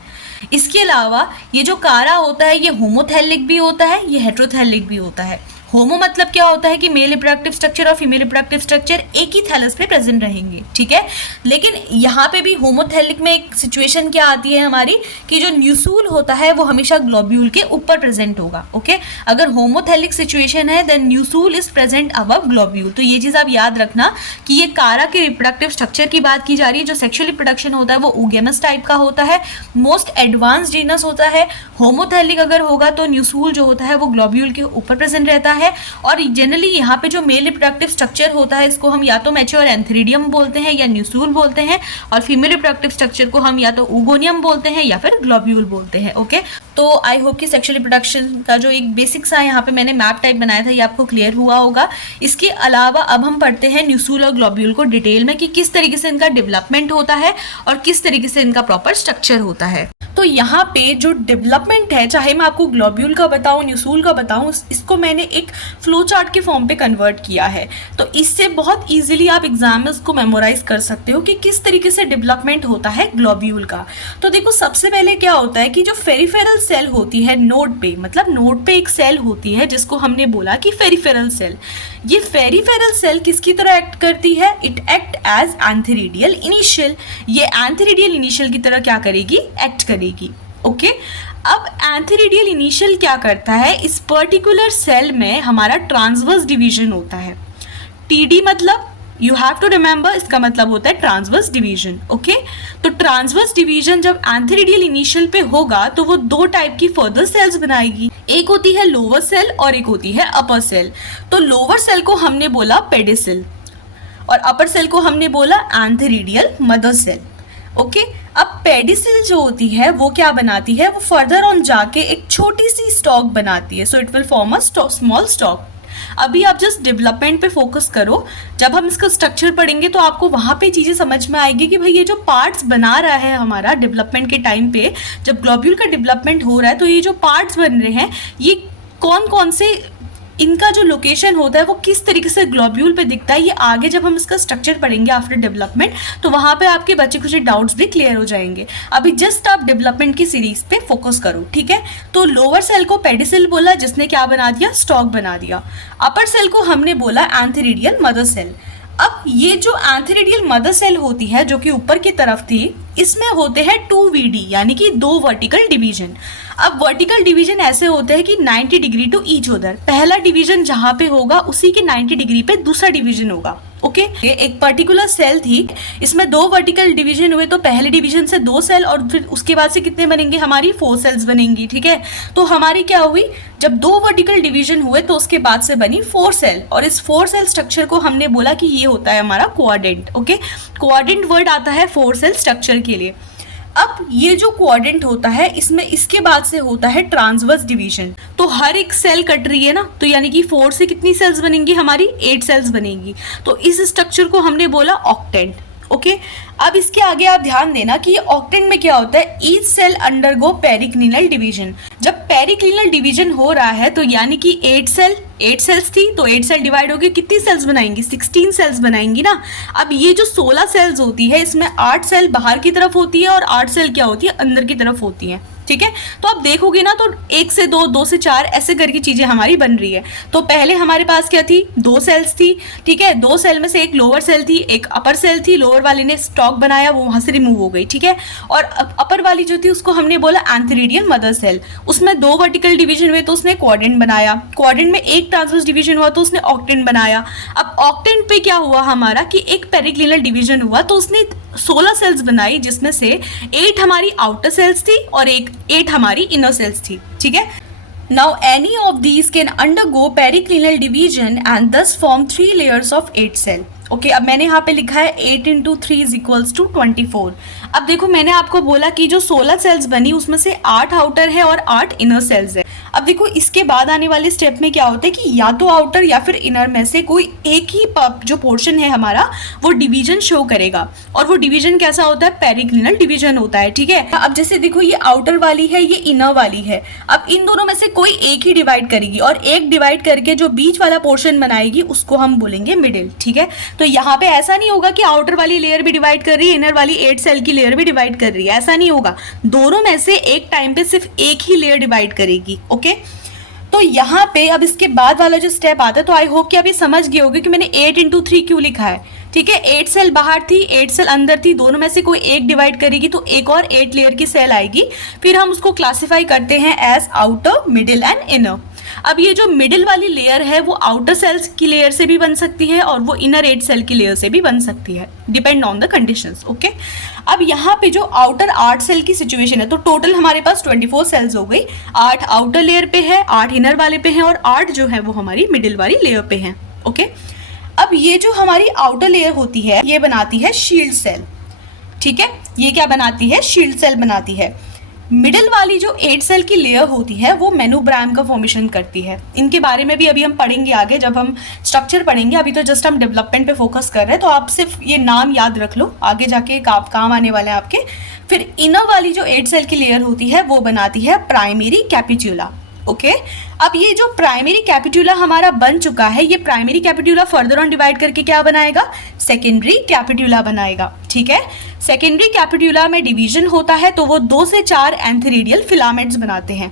इसके अलावा ये जो कारा होता है ये होमोथैलिक भी होता है, ये हेट्रोथैलिक भी होता है। होमो मतलब क्या होता है कि मेल रिप्रोडक्टिव स्ट्रक्चर और फीमेल रिप्रोडक्टिव स्ट्रक्चर एक ही थैलस पे प्रेजेंट रहेंगे। ठीक है, लेकिन यहाँ पे भी होमोथैलिक में एक सिचुएशन क्या आती है हमारी कि जो न्यूसूल होता है वो हमेशा ग्लोब्यूल के ऊपर प्रेजेंट होगा। ओके, अगर होमोथैलिक सिचुएशन है then nucule is present above globule. तो ये चीज़ आप याद रखना कि ये कारा के रिप्रोडक्टिव स्ट्रक्चर की बात की जा रही है। जो सेक्शुअल रिप्रोडक्शन होता है वो ऊगेमस टाइप का होता है, मोस्ट एडवांस जीनस होता है। होमोथैलिक अगर होगा तो न्यूसूल जो होता है वो ग्लोब्यूल के ऊपर प्रेजेंट रहता है। और जनरली यहाँ पे जो मेल रिप्रोडक्टिव स्ट्रक्चर होता है इसको हम या तो मैच्योर एंथेरिडियम बोलते हैं या न्यूसूल बोलते हैं, और फीमेल रिप्रोडक्टिव स्ट्रक्चर को हम या तो ऊगोनियम बोलते हैं या फिर ग्लोब्यूल बोलते हैं। ओके, तो आई होप कि सेक्सुअल रिप्रोडक्शन का जो एक बेसिक सा यहाँ पे मैंने मैप टाइप बनाया था ये आपको क्लियर हुआ होगा। इसके अलावा अब हम पढ़ते हैं न्यूसूल और ग्लोब्यूल को डिटेल में कि किस तरीके से इनका डेवलपमेंट होता है और किस तरीके से इनका प्रॉपर स्ट्रक्चर होता है। तो यहाँ पे जो डेवलपमेंट है, चाहे मैं आपको ग्लोब्यूल का बताऊँ न्यूसूल का बताऊँ, इसको मैंने एक फ्लो चार्ट के फॉर्म पे कन्वर्ट किया है। तो इससे बहुत इजीली आप एग्जाम में उसको मेमोराइज कर सकते हो कि किस तरीके से डेवलपमेंट होता है ग्लोब्यूल का। तो देखो सबसे पहले क्या होता है कि जो फेरिफेरल सेल होती है नोड पे, मतलब नोड पे एक सेल होती है जिसको हमने बोला कि फेरिफेरल सेल। ये फेरिफेरल सेल किसकी तरह एक्ट करती है? It act as antheridial initial. ये एंथेरिडियल इनिशियल की तरह क्या करेगी? एक्ट करेगी। ओके, अब एंथेरिडियल इनिशियल क्या करता है? इस पर्टिकुलर सेल में हमारा ट्रांसवर्स डिवीजन होता है। टीडी मतलब यू हैव टू रिमेंबर, इसका मतलब होता है ट्रांसवर्स डिवीजन। ओके, तो ट्रांसवर्स डिवीजन जब एंथेरिडियल इनिशियल पे होगा तो वो दो टाइप की फर्दर सेल्स बनाएगी। एक होती है लोअर सेल और एक होती है अपर सेल। तो लोअर सेल को हमने बोला पेडिसिल और अपर सेल को हमने बोला एंथेरिडियल मदर सेल। ओके, अब पेडिसिल जो होती है वो क्या बनाती है? वो फर्दर ऑन जाके एक छोटी सी स्टॉक बनाती है। So it will form a small stock. अभी आप जस्ट डेवलपमेंट पे फोकस करो। जब हम इसका स्ट्रक्चर पढ़ेंगे तो आपको वहाँ पे चीज़ें समझ में आएगी कि भाई ये जो पार्ट्स बना रहा है हमारा डेवलपमेंट के टाइम पे, जब ग्लोब्यूल का डेवलपमेंट हो रहा है तो ये जो पार्ट्स बन रहे हैं ये कौन कौन से, इनका जो लोकेशन होता है वो किस तरीके से ग्लोब्यूल पे दिखता है, ये आगे जब हम इसका स्ट्रक्चर पढ़ेंगे आफ्टर डेवलपमेंट तो वहाँ पे आपके बच्चे कुछ डाउट्स भी क्लियर हो जाएंगे। अभी जस्ट आप डेवलपमेंट की सीरीज पे फोकस करो। ठीक है, तो लोअर सेल को पेडिसिल बोला जिसने क्या बना दिया? स्टॉक बना दिया। अपर सेल को हमने बोला एंथेरिडियल मदर सेल। अब ये जो एंथेरिडियल मदर सेल होती है जो कि ऊपर की तरफ थी, इसमें होते हैं 2 यानी कि 2 वर्टिकल डिवीजन। अब वर्टिकल डिवीजन ऐसे होते हैं कि 90 डिग्री टू ईच अदर। पहला डिवीजन जहां पे होगा उसी के 90 डिग्री पे दूसरा डिवीजन होगा। ओके, एक पर्टिकुलर सेल थी, इसमें 2 वर्टिकल डिवीजन हुए तो पहले डिवीजन से 2 सेल और फिर उसके बाद से कितने बनेंगे? हमारी 4 सेल्स बनेंगी। ठीक है, तो हमारी क्या हुई? जब 2 वर्टिकल डिवीजन हुए तो उसके बाद से बनी 4 सेल, और इस 4 सेल स्ट्रक्चर को हमने बोला कि ये होता है हमारा क्वाड्रेंट। ओके, क्वाड्रेंट वर्ड आता है 4 सेल स्ट्रक्चर के लिए। अब ये जो क्वाड्रेंट होता है इसमें इसके बाद से होता है ट्रांसवर्स डिवीजन। तो हर एक सेल कट रही है ना, तो यानी कि 4 से कितनी सेल्स बनेंगी? हमारी 8 सेल्स बनेंगी। तो इस स्ट्रक्चर को हमने बोला ऑक्टेंट। ओके, अब इसके आगे आप ध्यान देना कि ये ऑक्टेंट में क्या होता है? Each cell undergo periclinal division. जब पेरिक्लिनल डिवीजन हो रहा है तो यानी कि 8 सेल्स थी तो 8 सेल डिवाइड होकर कितनी सेल्स बनाएंगी? 16 सेल्स बनाएंगी ना। अब ये जो 16 सेल्स होती है इसमें 8 सेल बाहर की तरफ होती है और 8 सेल क्या होती है? अंदर की तरफ होती है। ठीक है। तो आप देखोगे ना तो 1 से 2, 2 से 4 ऐसे करके चीज़ें हमारी बन रही है। तो पहले हमारे पास क्या थी, 2 सेल्स थी, ठीक है। 2 सेल में से एक लोअर सेल थी, एक अपर सेल थी। लोअर वाले ने स्टॉक बनाया, वो वहाँ से रिमूव हो गई, ठीक है। और अपर वाली जो थी उसको हमने बोला एंथेरिडियल मदर सेल। उसमें 2 वर्टिकल डिवीजन हुए तो उसने क्वाड्रेंट बनाया, क्वाड्रेंट में एक ट्रांसवर्स डिवीजन हुआ तो उसने ऑक्टेंट बनाया। अब ऑक्टेंट पे क्या हुआ हमारा कि एक पेरिक्लिनल डिवीजन हुआ तो उसने 16 सेल्स बनाई, जिसमें से 8 हमारी आउटर सेल्स थी और 8 हमारी इनर सेल्स थी, ठीक है। Now any of these can undergo periclinal division and thus form 3 layers of 8 cell. Okay अब मैंने यहाँ पे लिखा है 8 × 3 = 24। अब देखो मैंने आपको बोला कि जो 16 सेल्स बनी उसमें से 8 आउटर है और 8 इनर सेल्स है। अब देखो इसके बाद आने वाले स्टेप में क्या होता है कि या तो आउटर या फिर इनर में से कोई एक ही जो पोर्शन है हमारा वो डिवीजन शो करेगा, और वो डिवीजन कैसा होता है, पेरिक्लिनल डिवीजन होता है, ठीक है। अब जैसे देखो ये आउटर वाली है, ये इनर वाली है। अब इन दोनों में से कोई एक ही डिवाइड करेगी और एक डिवाइड करके जो बीच वाला पोर्शन बनाएगी उसको हम बोलेंगे मिडिल, ठीक है। तो यहाँ पे ऐसा नहीं होगा कि आउटर वाली लेयर भी डिवाइड कर रही है, इनर वाली 8 सेल की लेयर भी डिवाइड कर रही है, ऐसा नहीं होगा। दोनों में से एक टाइम पे सिर्फ एक ही लेयर डिवाइड करेगी, ओके। तो यहाँ पे अब इसके बाद वाला जो स्टेप आता है, तो आई होप कि आप ये समझ गए होगे कि मैंने 8 × 3 क्यों लिखा है, ठीक है। 8 सेल बाहर थी, 8 सेल अंदर थी, दोनों में से कोई एक डिवाइड करेगी तो एक और 8 लेयर की सेल आएगी। फिर हम उसको क्लासिफाई करते हैं as outer, middle and inner. अब ये जो मिडिल वाली लेयर है वो आउटर सेल्स की लेयर से भी बन सकती है और वो इनर 8 सेल की लेयर से भी बन सकती है, depend on the conditions, okay. अब यहाँ पे जो आउटर 8 सेल की सिचुएशन है, तो टोटल हमारे पास 24 सेल्स हो गई। 8 आउटर लेयर पे है, 8 इनर वाले पे हैं और 8 जो है वो हमारी मिडिल वाली लेयर पे हैं, ओके। अब ये जो हमारी आउटर लेयर होती है ये बनाती है शील्ड सेल, ठीक है। ये क्या बनाती है, शील्ड सेल बनाती है। मिडिल वाली जो 8 सेल की लेयर होती है वो मेनोब्रायम का फॉर्मेशन करती है। इनके बारे में भी अभी हम पढ़ेंगे आगे जब हम स्ट्रक्चर पढ़ेंगे, अभी तो जस्ट हम डेवलपमेंट पे फोकस कर रहे हैं, तो आप सिर्फ ये नाम याद रख लो, आगे जाके काम आने वाले हैं आपके। फिर इनर वाली जो 8 सेल की लेयर होती है वो बनाती है प्राइमरी कैपिट्यूला, ओके। अब ये जो प्राइमरी कैपिट्यूला हमारा बन चुका है, ये प्राइमरी कैपिट्यूला फर्दर ऑन डिवाइड करके क्या बनाएगा, सेकेंडरी कैपिट्यूला बनाएगा, ठीक है। सेकेंडरी कैपिट्यूला में डिवीजन होता है तो वो 2 से 4 एंथेरिडियल फिलामेंट्स बनाते हैं।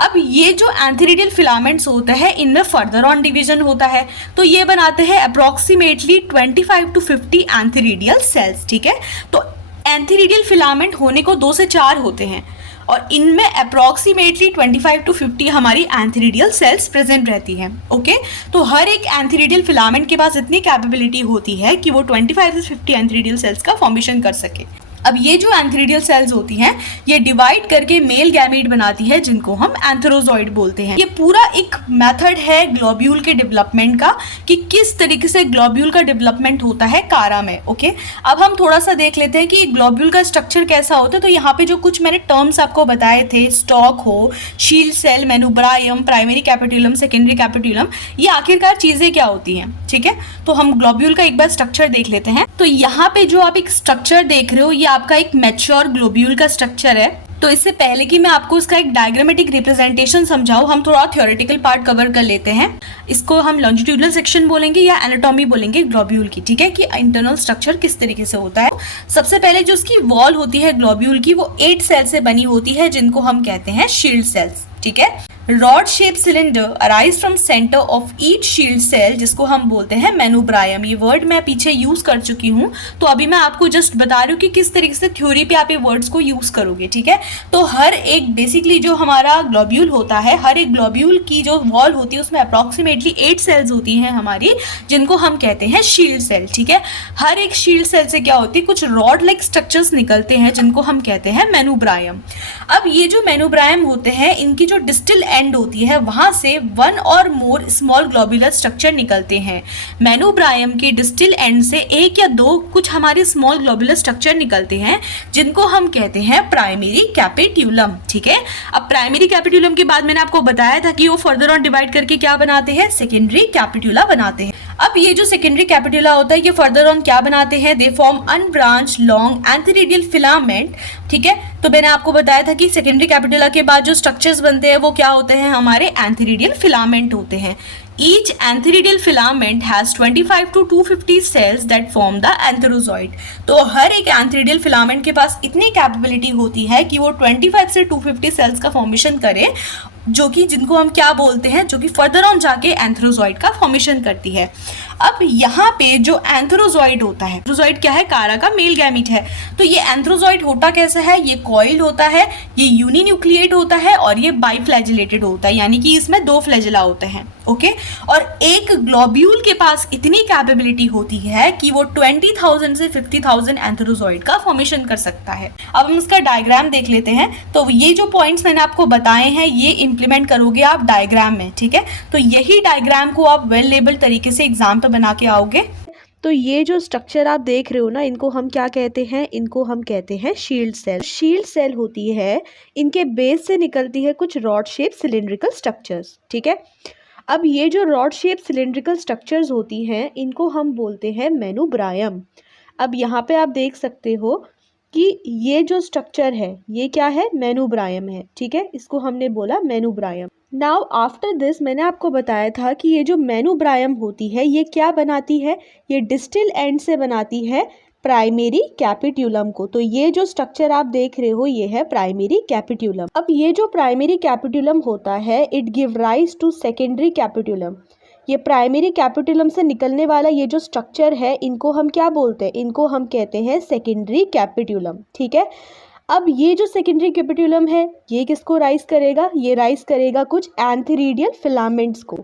अब ये जो एंथेरिडियल फिलामेंट्स होते हैं इनमें फर्दर ऑन डिवीजन होता है, तो ये बनाते हैं अप्रॉक्सीमेटली 25 to 50 एंथेरिडियल सेल्स, ठीक है। तो एंथेरिडियल फिलामेंट होने को 2 से 4 होते हैं और इनमें अप्रॉक्सीमेटली 25 to 50 हमारी एंथेरिडियल सेल्स प्रेजेंट रहती हैं, ओके। तो हर एक एंथेरिडियल फिलामेंट के पास इतनी कैपेबिलिटी होती है कि वो 25 से 50 एंथेरिडियल सेल्स का फॉर्मेशन कर सके। अब ये जो एंथेरिडियल सेल्स होती हैं ये डिवाइड करके मेल गैमीट बनाती है जिनको हम एंथेरोजॉइड बोलते हैं। ये पूरा एक मेथड है ग्लोब्यूल के डेवलपमेंट का कि किस तरीके से ग्लोब्यूल का डेवलपमेंट होता है कारा में, ओके। अब हम थोड़ा सा देख लेते हैं कि ग्लोब्यूल का स्ट्रक्चर कैसा होता है। तो यहाँ पे जो कुछ मैंने टर्म्स आपको बताए थे, स्टॉक हो, shield cell, मेनोब्रायम, primary कैपिट्यूलम, secondary capitulum, ये आखिरकार चीज़ें क्या होती हैं, ठीक है। तो हम ग्लोब्यूल का एक बार स्ट्रक्चर देख लेते हैं। तो यहाँ पे जो आप एक स्ट्रक्चर देख रहे हो ये आपका एक मैच्योर ग्लोब्यूल का स्ट्रक्चर है। तो इससे पहले कि मैं आपको इसका एक डायग्रामेटिक रिप्रेजेंटेशन समझाऊं, हम थोड़ा थ्योरेटिकल पार्ट कवर कर लेते हैं। इसको हम लॉन्जिट्यूडनल सेक्शन बोलेंगे या एनाटॉमी बोलेंगे ग्लोब्यूल की, ठीक है, कि इंटरनल स्ट्रक्चर किस तरीके से होता है। सबसे पहले जो उसकी वॉल होती है ग्लोब्यूल की वो 8 सेल से बनी होती है जिनको हम कहते हैं शील्ड सेल्स, ठीक है। Rod shape cylinder arise from centre of each shield cell जिसको हम बोलते हैं मेनोब्रायम। ये वर्ड मैं पीछे यूज कर चुकी हूँ, तो अभी मैं आपको जस्ट बता रही हूँ कि किस तरीके से थ्योरी पे आप ये वर्ड्स को यूज करोगे, ठीक है। तो हर एक बेसिकली जो हमारा ग्लोब्यूल होता है, हर एक ग्लोब्यूल की जो वॉल होती है उसमें अप्रॉक्सीमेटली 8 सेल्स होती हैं हमारी जिनको हम कहते हैं शील्ड सेल, ठीक है। हर एक शील्ड सेल से क्या होती है, कुछ रॉड लाइक स्ट्रक्चर्स निकलते हैं जिनको हम कहते हैं मेनोब्रायम। अब ये जो मेनोब्रायम होते हैं इनकी जो डिस्टल एंड होती है वहां से 1 और मोर स्मॉल ग्लोब्यूलर स्ट्रक्चर निकलते हैं। मेनोब्रायम के डिस्टल एंड से 1 या 2 कुछ हमारे स्मॉल ग्लोब्यूलर स्ट्रक्चर निकलते हैं जिनको हम कहते हैं प्राइमरी कैपिट्यूलम, ठीक है। अब प्राइमरी कैपिट्यूलम के बाद मैंने आपको बताया था कि वो फर्दर ऑन डिवाइड करके क्या बनाते हैं, सेकेंडरी कैपिट्यूला बनाते हैं। अब ये जो सेकेंडरी कैपिट्यूला होता है ये फर्दर ऑन क्या बनाते हैं, they form unbranch long antheridial filament, ठीक है। तो मैंने आपको बताया था कि सेकेंडरी कैपिट्यूला के बाद जो स्ट्रक्चर्स बनते हैं वो क्या होते हैं, हमारे एंथेरिडियल फिलामेंट होते हैं। Each antheridial filament has 25 to 250 cells that form the antherozoid. तो हर एक antheridial filament के पास इतनी कैपेबिलिटी होती है कि वो 25 से 250 सेल्स का फॉर्मेशन करे, जो कि जिनको हम क्या बोलते हैं, जो कि फर्दर ऑन जाके एंथ्रोजॉइड का फॉर्मेशन करती है। अब यहाँ पे जो एंथ्रोजॉइड होता है, एंथ्रोजॉइड क्या है, कारा का मेल गैमीट है। तो ये एंथ्रोजॉइड होता कैसा है, ये कॉइल होता है, ये यूनिन्यूक्लिएट होता है और ये बाइफ्लैजिलेटेड होता है, यानी कि इसमें 2 फ्लैजिला होते हैं। ओके, और एक ग्लोब्यूल के पास इतनी कैपेबिलिटी होती है कि वो 20,000 से 50,000 एंथ्रोजॉइड का फॉर्मेशन कर सकता है। अब हम इसका डायग्राम देख लेते हैं। तो ये जो पॉइंट्स मैंने आपको बताए हैं ये इंप्लीमेंट करोगे आप डायग्राम में, ठीक है। तो यही डायग्राम को आप वेल लेबल तरीके से एग्जाम पे बना के आओगे। तो ये जो स्ट्रक्चर आप देख रहे हो ना, इनको हम क्या कहते हैं, इनको हम कहते हैं शील्ड सेल। शील्ड सेल होती है, इनके बेस से निकलती है कुछ रॉड शेप सिलिंड्रिकल स्ट्रक्चर्स, ठीक है। अब ये जो रॉड शेप सिलिंड्रिकल स्ट्रक्चर्स होती हैं, इनको हम बोलते हैं मेनुब्रायम। अब यहाँ पे आप देख सकते हो कि ये जो स्ट्रक्चर है ये क्या है, मेनुब्रायम है, ठीक है। इसको हमने बोला मेनुब्रायम। नाउ आफ्टर दिस मैंने आपको बताया था कि ये जो मेनुब्रायम होती है ये क्या बनाती है, ये डिस्टल एंड से बनाती है प्राइमरी कैपिट्यूलम को। तो ये जो स्ट्रक्चर आप देख रहे हो ये है प्राइमरी कैपिट्यूलम। अब ये जो प्राइमरी कैपिट्यूलम होता है it give rise to secondary capitulum. ये प्राइमरी कैपिट्यूलम से निकलने वाला ये जो स्ट्रक्चर है इनको हम क्या बोलते हैं, इनको हम कहते हैं सेकेंडरी कैपिट्यूलम, ठीक है। अब ये जो सेकेंडरी कैपिट्यूलम है ये किसको राइज करेगा, ये राइज करेगा कुछ एंथेरिडियल फिलामेंट्स को।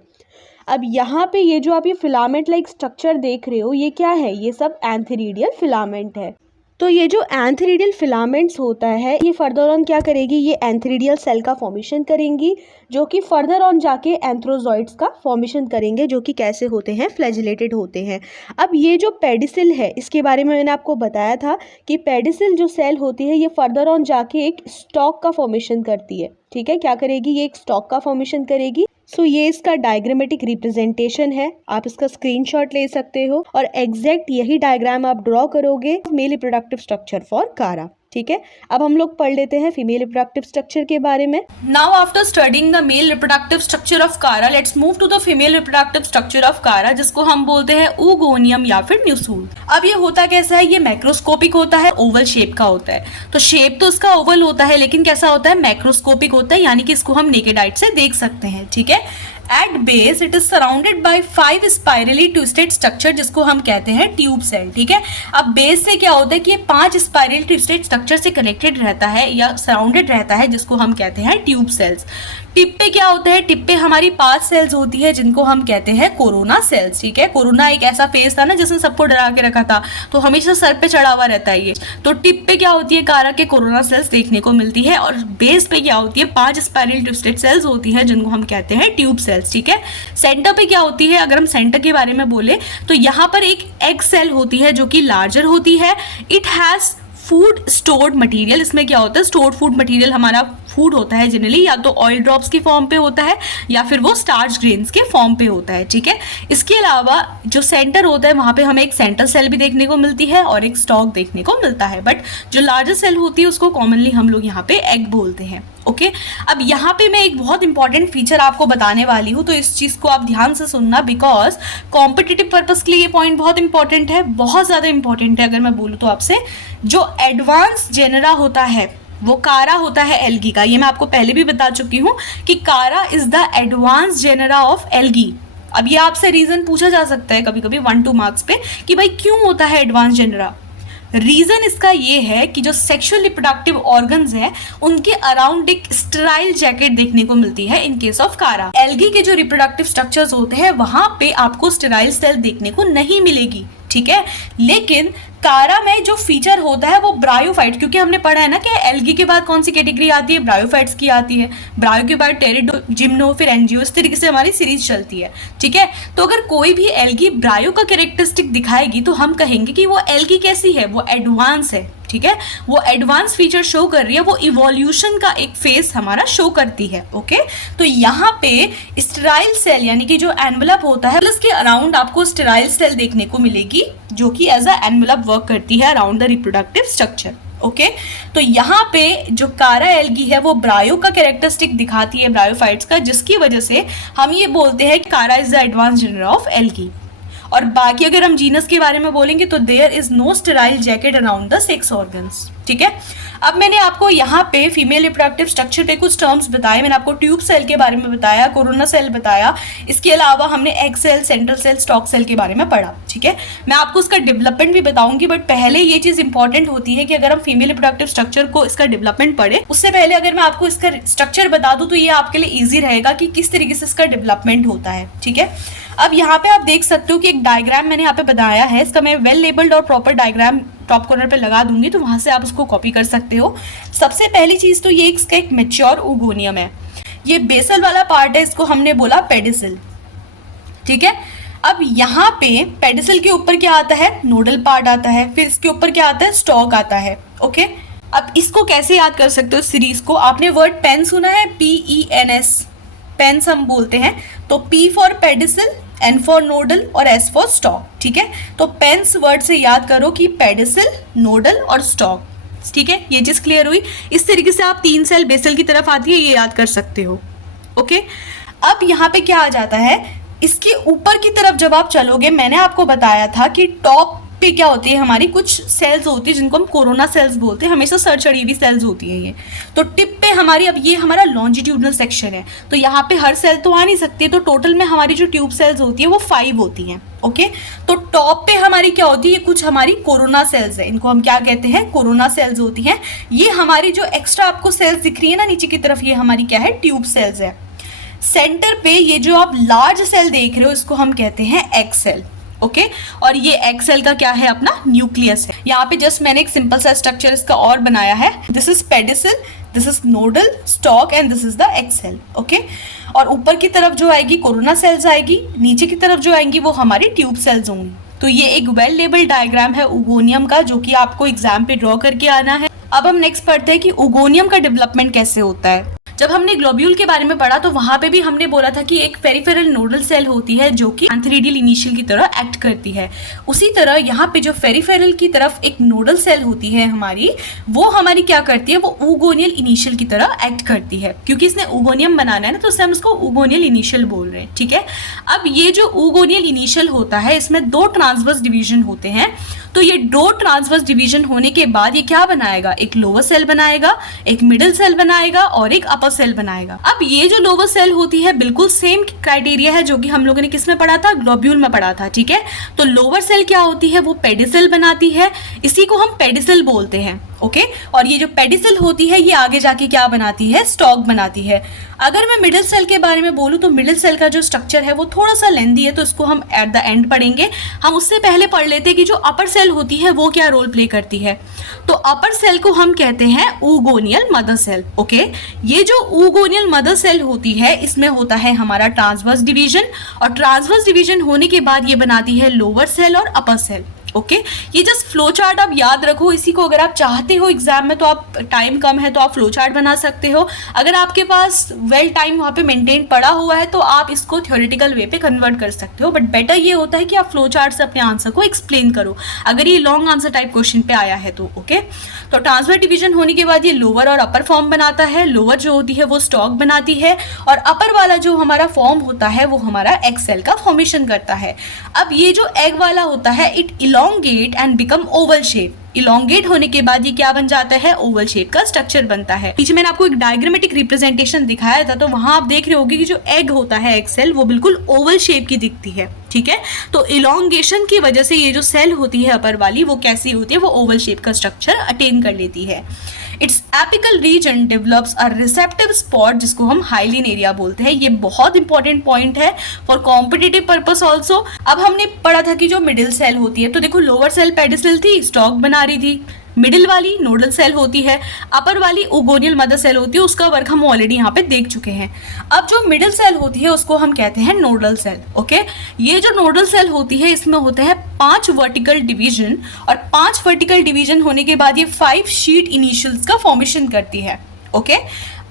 अब यहाँ पे ये जो आप ये फिलामेंट लाइक स्ट्रक्चर देख रहे हो ये क्या है, ये सब एंथेरिडियल फिलामेंट है। तो ये जो एंथेरिडियल फिलामेंट्स होता है ये फर्दर ऑन क्या करेगी, ये एंथेरिडियल सेल का फॉर्मेशन करेंगी, जो कि फर्दर ऑन जाके एंथ्रोजॉइड्स का फॉर्मेशन करेंगे, जो कि कैसे होते हैं, फ्लैजिलेटेड होते हैं। अब ये जो पेडिसिल है इसके बारे में मैंने आपको बताया था कि पेडिसिल जो सेल होती है ये फर्दर ऑन जाके एक स्टॉक का फॉर्मेशन करती है, ठीक है। क्या करेगी, ये एक स्टॉक का फॉर्मेशन करेगी। सो ये इसका डायग्रामेटिक रिप्रेजेंटेशन है, आप इसका स्क्रीनशॉट ले सकते हो और एग्जैक्ट यही डायग्राम आप ड्रॉ करोगे मेल रिप्रोडक्टिव स्ट्रक्चर फॉर कारा, ठीक है। अब हम लोग पढ़ लेते हैं फीमेल रिप्रोडक्टिव स्ट्रक्चर के बारे में। Now after studying the male reproductive structure of Chara, let's move to the female reproductive structure of Chara, जिसको हम बोलते हैं oogoonium या फिर न्यूसूल। अब ये होता कैसा है, ये मैक्रोस्कोपिक होता है, ओवल शेप का होता है। तो शेप तो इसका ओवल होता है लेकिन कैसा होता है, मैक्रोस्कोपिक होता है, यानी कि इसको हम नेकेड आइज से देख सकते हैं, ठीक है। At base it is surrounded by 5 spirally twisted structure, जिसको हम कहते हैं ट्यूब सेल, ठीक है। अब बेस से क्या होता है कि ये 5 स्पाइरल ट्विस्टेड स्ट्रक्चर से कनेक्टेड रहता है या सराउंडेड रहता है, जिसको हम कहते हैं ट्यूब सेल्स। टिप पे क्या होता है, टिप पे हमारी 5 सेल्स होती है जिनको हम कहते हैं कोरोना सेल्स, ठीक है। कोरोना एक ऐसा फेस था ना जिसने सबको डरा के रखा था, तो हमेशा सर पे चढ़ा हुआ रहता है ये। तो टिप पे क्या होती है, कारा के कोरोना सेल्स देखने को मिलती है, और बेस पे क्या होती है, 5 स्पाइरल ट्विस्टेड सेल्स होती है जिनको हम कहते हैं ट्यूब सेल्स, ठीक है। सेंटर पे क्या होती है, अगर हम सेंटर के बारे में बोले तो यहाँ पर एक एग सेल होती है जो कि लार्जर होती है। It has food stored material, इसमें क्या होता है, स्टोर्ड फूड मटेरियल हमारा फूड होता है जनरली, या तो ऑयल ड्रॉप्स की फॉर्म पे होता है या फिर वो स्टार्च ग्रेन्स के फॉर्म पे होता है, ठीक है। इसके अलावा जो सेंटर होता है वहाँ पे हमें एक सेंटर सेल भी देखने को मिलती है और एक स्टॉक देखने को मिलता है, बट जो लार्जर सेल होती है उसको कॉमनली हम लोग यहाँ पे एग बोलते हैं, ओके। अब यहाँ पे मैं एक बहुत इंपॉर्टेंट फीचर आपको बताने वाली हूँ, तो इस चीज़ को आप ध्यान से सुनना, बिकॉज कॉम्पिटिटिव पर्पज के लिए ये पॉइंट बहुत इंपॉर्टेंट है, बहुत ज़्यादा इंपॉर्टेंट है। अगर मैं बोलूँ तो आपसे, जो एडवांस जेनरा होता है वो कारा होता है एल्गी का। ये मैं आपको पहले भी बता चुकी हूँ कि Chara is the advance genera of algae. अब ये आपसे रीजन पूछा जा सकता है कभी कभी 1-2 मार्क्स पे कि भाई क्यों होता है एडवांस जेनरा। रीजन इसका ये है कि जो सेक्सुअल रिप्रोडक्टिव ऑर्गन्स है उनके अराउंड एक स्टेराइल जैकेट देखने को मिलती है इन केस ऑफ कारा। एल्गी के जो रिप्रोडक्टिव स्ट्रक्चर्स होते हैं वहां पे आपको स्टेराइल सेल देखने को नहीं मिलेगी, ठीक है। लेकिन कारा में जो फीचर होता है वो ब्रायोफाइट, क्योंकि हमने पढ़ा है ना कि एल्गी के बाद कौन सी कैटेगरी आती है, ब्रायोफाइट्स की आती है। ब्रायो के बाद टेरिडो, जिम्नो, फिर एंजियो, इस तरीके से हमारी सीरीज चलती है, ठीक है। तो अगर कोई भी एल्गी ब्रायो का कैरेक्टरिस्टिक दिखाएगी तो हम कहेंगे कि वो एल्गी कैसी है, वो एडवांस है, ठीक है। वो एडवांस फीचर शो कर रही है, वो इवोल्यूशन का एक फेस हमारा शो करती है, ओके। तो यहाँ पे स्टेराइल सेल यानी कि जो एनवेलप होता है उसके अराउंड आपको स्टेराइल सेल देखने को मिलेगी, जो कि एज अ एनवेलप वर्क करती है around the reproductive structure, okay तो यहाँ पे जो कारा एल्गी है वो ब्रायो का कैरेक्टरिस्टिक दिखाती है, ब्रायोफाइट्स का, जिसकी वजह से हम ये बोलते हैं Chara is the advance genera of algae. और बाकी अगर हम जीनस के बारे में बोलेंगे तो there is no sterile jacket around the sex organs. ठीक है, अब मैंने आपको यहाँ पे फीमेल रिप्रोडक्टिव स्ट्रक्चर पे कुछ टर्म्स बताए। मैंने आपको ट्यूब सेल के बारे में बताया, कोरोना सेल बताया, इसके अलावा हमने egg cell, central cell, stalk cell के बारे में पढ़ा। ठीक है, मैं आपको उसका डेवलपमेंट भी बताऊंगी, बट पहले ये चीज़ इंपॉर्टेंट होती है कि अगर हम फीमेल रिप्रोडक्टिव स्ट्रक्चर को इसका डेवलपमेंट पढ़े, उससे पहले अगर मैं आपको इसका स्ट्रक्चर बता दूँ तो ये आपके लिए ईजी रहेगा कि किस तरीके से इसका डेवलपमेंट होता है। ठीक है, अब यहाँ पे आप देख सकते हो कि एक डायग्राम मैंने यहाँ पे बनाया है, इसका मैं वेल लेबल्ड और प्रॉपर डायग्राम टॉप कॉर्नर पे लगा दूंगी, तो वहां से आप उसको कॉपी कर सकते हो। सबसे पहली चीज तो ये इसका एक मैच्योर ओगोनियम है, ये बेसल वाला पार्ट है, इसको हमने बोला पेडिसल। ठीक है, अब यहाँ पे पेडिसल के ऊपर क्या आता है, नोडल पार्ट आता है, फिर इसके ऊपर क्या आता है, स्टॉक आता है। ओके, अब इसको कैसे याद कर सकते हो सीरीज को, आपने वर्ड पेन सुना है, PENS, पेन्स हम बोलते हैं, तो P for pedicel, N for nodal और S फॉर स्टॉक। ठीक है, तो पेन्स वर्ड से याद करो कि पेडिसल, नोडल और स्टॉक। ठीक है, ये चीज क्लियर हुई। इस तरीके से आप 3 सेल बेसल की तरफ आती है, ये याद कर सकते हो। ओके, अब यहाँ पे क्या आ जाता है, इसके ऊपर की तरफ जब आप चलोगे, मैंने आपको बताया था कि टॉप पे क्या होती है, हमारी कुछ सेल्स होती है जिनको हम कोरोना सेल्स बोलते हैं, हमेशा सर चढ़ी हुई सेल्स होती है ये। तो टिप पे हमारी, अब ये हमारा लॉन्जिट्यूडनल सेक्शन है, तो यहाँ पे हर सेल तो आ नहीं सकती, तो टोटल में हमारी जो ट्यूब सेल्स होती है वो 5 होती हैं। ओके, तो टॉप पे हमारी क्या होती है, कुछ हमारी कोरोना सेल्स है, इनको हम क्या कहते हैं, कोरोना सेल्स होती हैं। ये हमारी जो एक्स्ट्रा आपको सेल्स दिख रही है ना नीचे की तरफ, ये हमारी क्या है, ट्यूब सेल्स है। सेंटर पे ये जो आप लार्ज सेल देख रहे हो, इसको हम कहते हैं एग सेल। ओके, और ये एग सेल का क्या है, अपना न्यूक्लियस है। यहाँ पे जस्ट मैंने एक सिंपल सा स्ट्रक्चर इसका और बनाया है, this is pedicel, this is nodal, stalk and this is the egg cell. Okay, और ऊपर की तरफ जो आएगी कोरोना सेल्स आएगी, नीचे की तरफ जो आएंगी वो हमारी ट्यूब सेल्स होंगी। तो ये एक वेल लेबल्ड डायग्राम है ओगोनियम का, जो कि आपको एग्जाम पे ड्रॉ करके आना है। अब हम नेक्स्ट पढ़ते हैं कि ओगोनियम का डेवलपमेंट कैसे होता है। जब हमने ग्लोब्यूल के बारे में पढ़ा तो वहां पे भी हमने बोला था कि एक पेरिफेरल नोडल सेल होती है जो कि एंथेरिडियल इनिशियल की तरह एक्ट करती है। उसी तरह यहाँ पे जो पेरिफेरल की तरफ एक नोडल सेल होती है हमारी, वो हमारी क्या करती है, वो ओगोनियल इनिशियल की तरह एक्ट करती है। क्योंकि इसने ओगोनियम बनाना है ना, तो उससे हम इसको ओगोनियल इनिशियल बोल रहे हैं। ठीक है, अब ये जो ओगोनियल इनिशियल होता है, इसमें 2 ट्रांसवर्स डिवीजन होते हैं। तो ये 2 ट्रांसवर्स डिवीजन होने के बाद ये क्या बनाएगा, एक लोअर सेल बनाएगा, एक मिडिल सेल बनाएगा और एक अपर सेल बनाएगा। अब ये जो लोअर सेल होती है बिल्कुल सेम क्राइटेरिया है जो कि हम लोगों ने किस में पढ़ा था, ग्लोब्यूल में पढ़ा था। ठीक है, तो लोअर सेल क्या होती है, वो पेडिसल बनाती है, इसी को हम पेडिसल बोलते हैं। ओके, और ये जो पेडिसल होती है ये आगे जाके क्या बनाती है, स्टॉक बनाती है। अगर मैं मिडिल सेल के बारे में बोलूँ तो मिडिल सेल का जो स्ट्रक्चर है वो थोड़ा सा लेंदी है, तो इसको हम एट द एंड पढ़ेंगे। हम उससे पहले पढ़ लेते हैं कि जो अपर सेल होती है वो क्या रोल प्ले करती है। तो अपर सेल को हम कहते हैं ओगोनियल मदर सेल। ओके, ये जो ओगोनियल मदर सेल होती है, इसमें होता है हमारा ट्रांसवर्स डिवीजन, और ट्रांसवर्स डिवीजन होने के बाद ये बनाती है लोअर सेल और अपर सेल। ओके, ये जस्ट फ्लो चार्ट आप याद रखो, इसी को अगर आप चाहते हो एग्जाम में, तो आप टाइम कम है तो आप फ्लो चार्ट बना सकते हो। अगर आपके पास वेल टाइम वहाँ पे मेंटेन पड़ा हुआ है तो आप इसको थ्योरेटिकल वे पे कन्वर्ट कर सकते हो, बट बेटर ये होता है कि आप फ्लो चार्ट से अपने आंसर को एक्सप्लेन करो अगर ये लॉन्ग आंसर टाइप क्वेश्चन पे आया है तो। ओके, तो ट्रांसफर डिवीजन होने के बाद ये लोअर और अपर फॉर्म बनाता है। लोअर जो होती है वो स्टॉक बनाती है, और अपर वाला जो हमारा फॉर्म होता है वो हमारा एग सेल का फॉर्मेशन करता है। अब ये जो एग वाला होता है, it elongate and become oval shape। Elongate होने के बाद ये क्या बन जाता है, ओवल शेप का स्ट्रक्चर बनता है। पीछे मैंने आपको एक डायग्रामेटिक रिप्रेजेंटेशन दिखाया था, तो वहां आप देख रहे होंगे कि जो एग होता है, एग सेल, वो बिल्कुल ओवल शेप की दिखती है। ठीक है, तो इलोंगेशन की वजह से ये जो सेल होती है अपर वाली, वो कैसी होती है, वो ओवल शेप का स्ट्रक्चर अटेन कर लेती है। Its apical region develops a receptive spot, जिसको हम हाइलिन एरिया बोलते हैं। ये बहुत इंपॉर्टेंट पॉइंट है फॉर कॉम्पिटिटिव पर्पस ऑल्सो। अब हमने पढ़ा था कि जो मिडिल सेल होती है, तो देखो लोअर सेल पेडिसल थी, स्टॉक बना रही थी, मिडिल वाली नोडल सेल होती है, अपर वाली ओगोनियल मदर सेल होती है, उसका वर्क हम ऑलरेडी यहाँ पे देख चुके हैं। अब जो मिडिल सेल होती है उसको हम कहते हैं नोडल सेल। ओके, ये जो नोडल सेल होती है इसमें होते हैं 5 वर्टिकल डिवीजन, और 5 वर्टिकल डिवीजन होने के बाद ये 5 शीट इनिशियल्स का फॉर्मेशन करती है। ओके,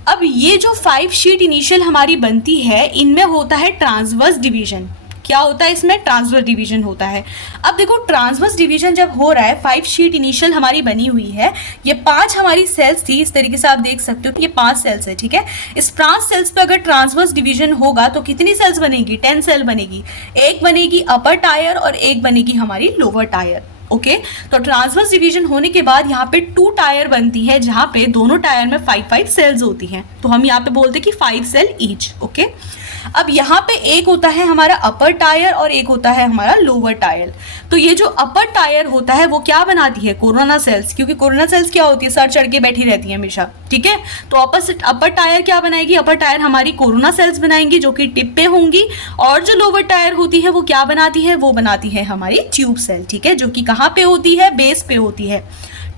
अब ये जो 5 शीट इनिशियल हमारी बनती है, इनमें होता है ट्रांसवर्स डिवीजन। क्या होता है इसमें, ट्रांसवर्स डिवीजन होता है। अब देखो ट्रांसवर्स डिवीजन जब हो रहा है, 5 शीट इनिशियल हमारी बनी हुई है, ये 5 हमारी सेल्स थी, इस तरीके से आप देख सकते हो कि ये 5 सेल्स है, ठीक है। इस 5 सेल्स पे अगर ट्रांसवर्स डिवीजन होगा तो कितनी सेल्स बनेगी, 10 सेल बनेगी। एक बनेगी अपर टायर और एक बनेगी हमारी लोअर टायर, ओके। तो ट्रांसवर्स डिवीजन होने के बाद यहाँ पे 2 टायर बनती है, जहाँ पे दोनों टायर में 5 सेल्स होती हैं, तो हम यहाँ पे बोलते हैं कि 5 सेल ईच, ओके। अब यहाँ पे एक होता है हमारा अपर टायर और एक होता है हमारा लोअर टायर। तो ये जो अपर टायर होता है वो क्या बनाती है, कोरोना सेल्स, क्योंकि कोरोना सेल्स क्या होती है, सर चढ़ के बैठी रहती है हमेशा, ठीक है। तो ऑपोजिट अपर टायर क्या बनाएगी, अपर टायर हमारी कोरोना सेल्स बनाएंगी जो कि टिप पे होंगी, और जो लोअर टायर होती है वो क्या बनाती है, वो बनाती है हमारी ट्यूब सेल, ठीक है, जो कि कहाँ पे होती है, बेस पे होती है।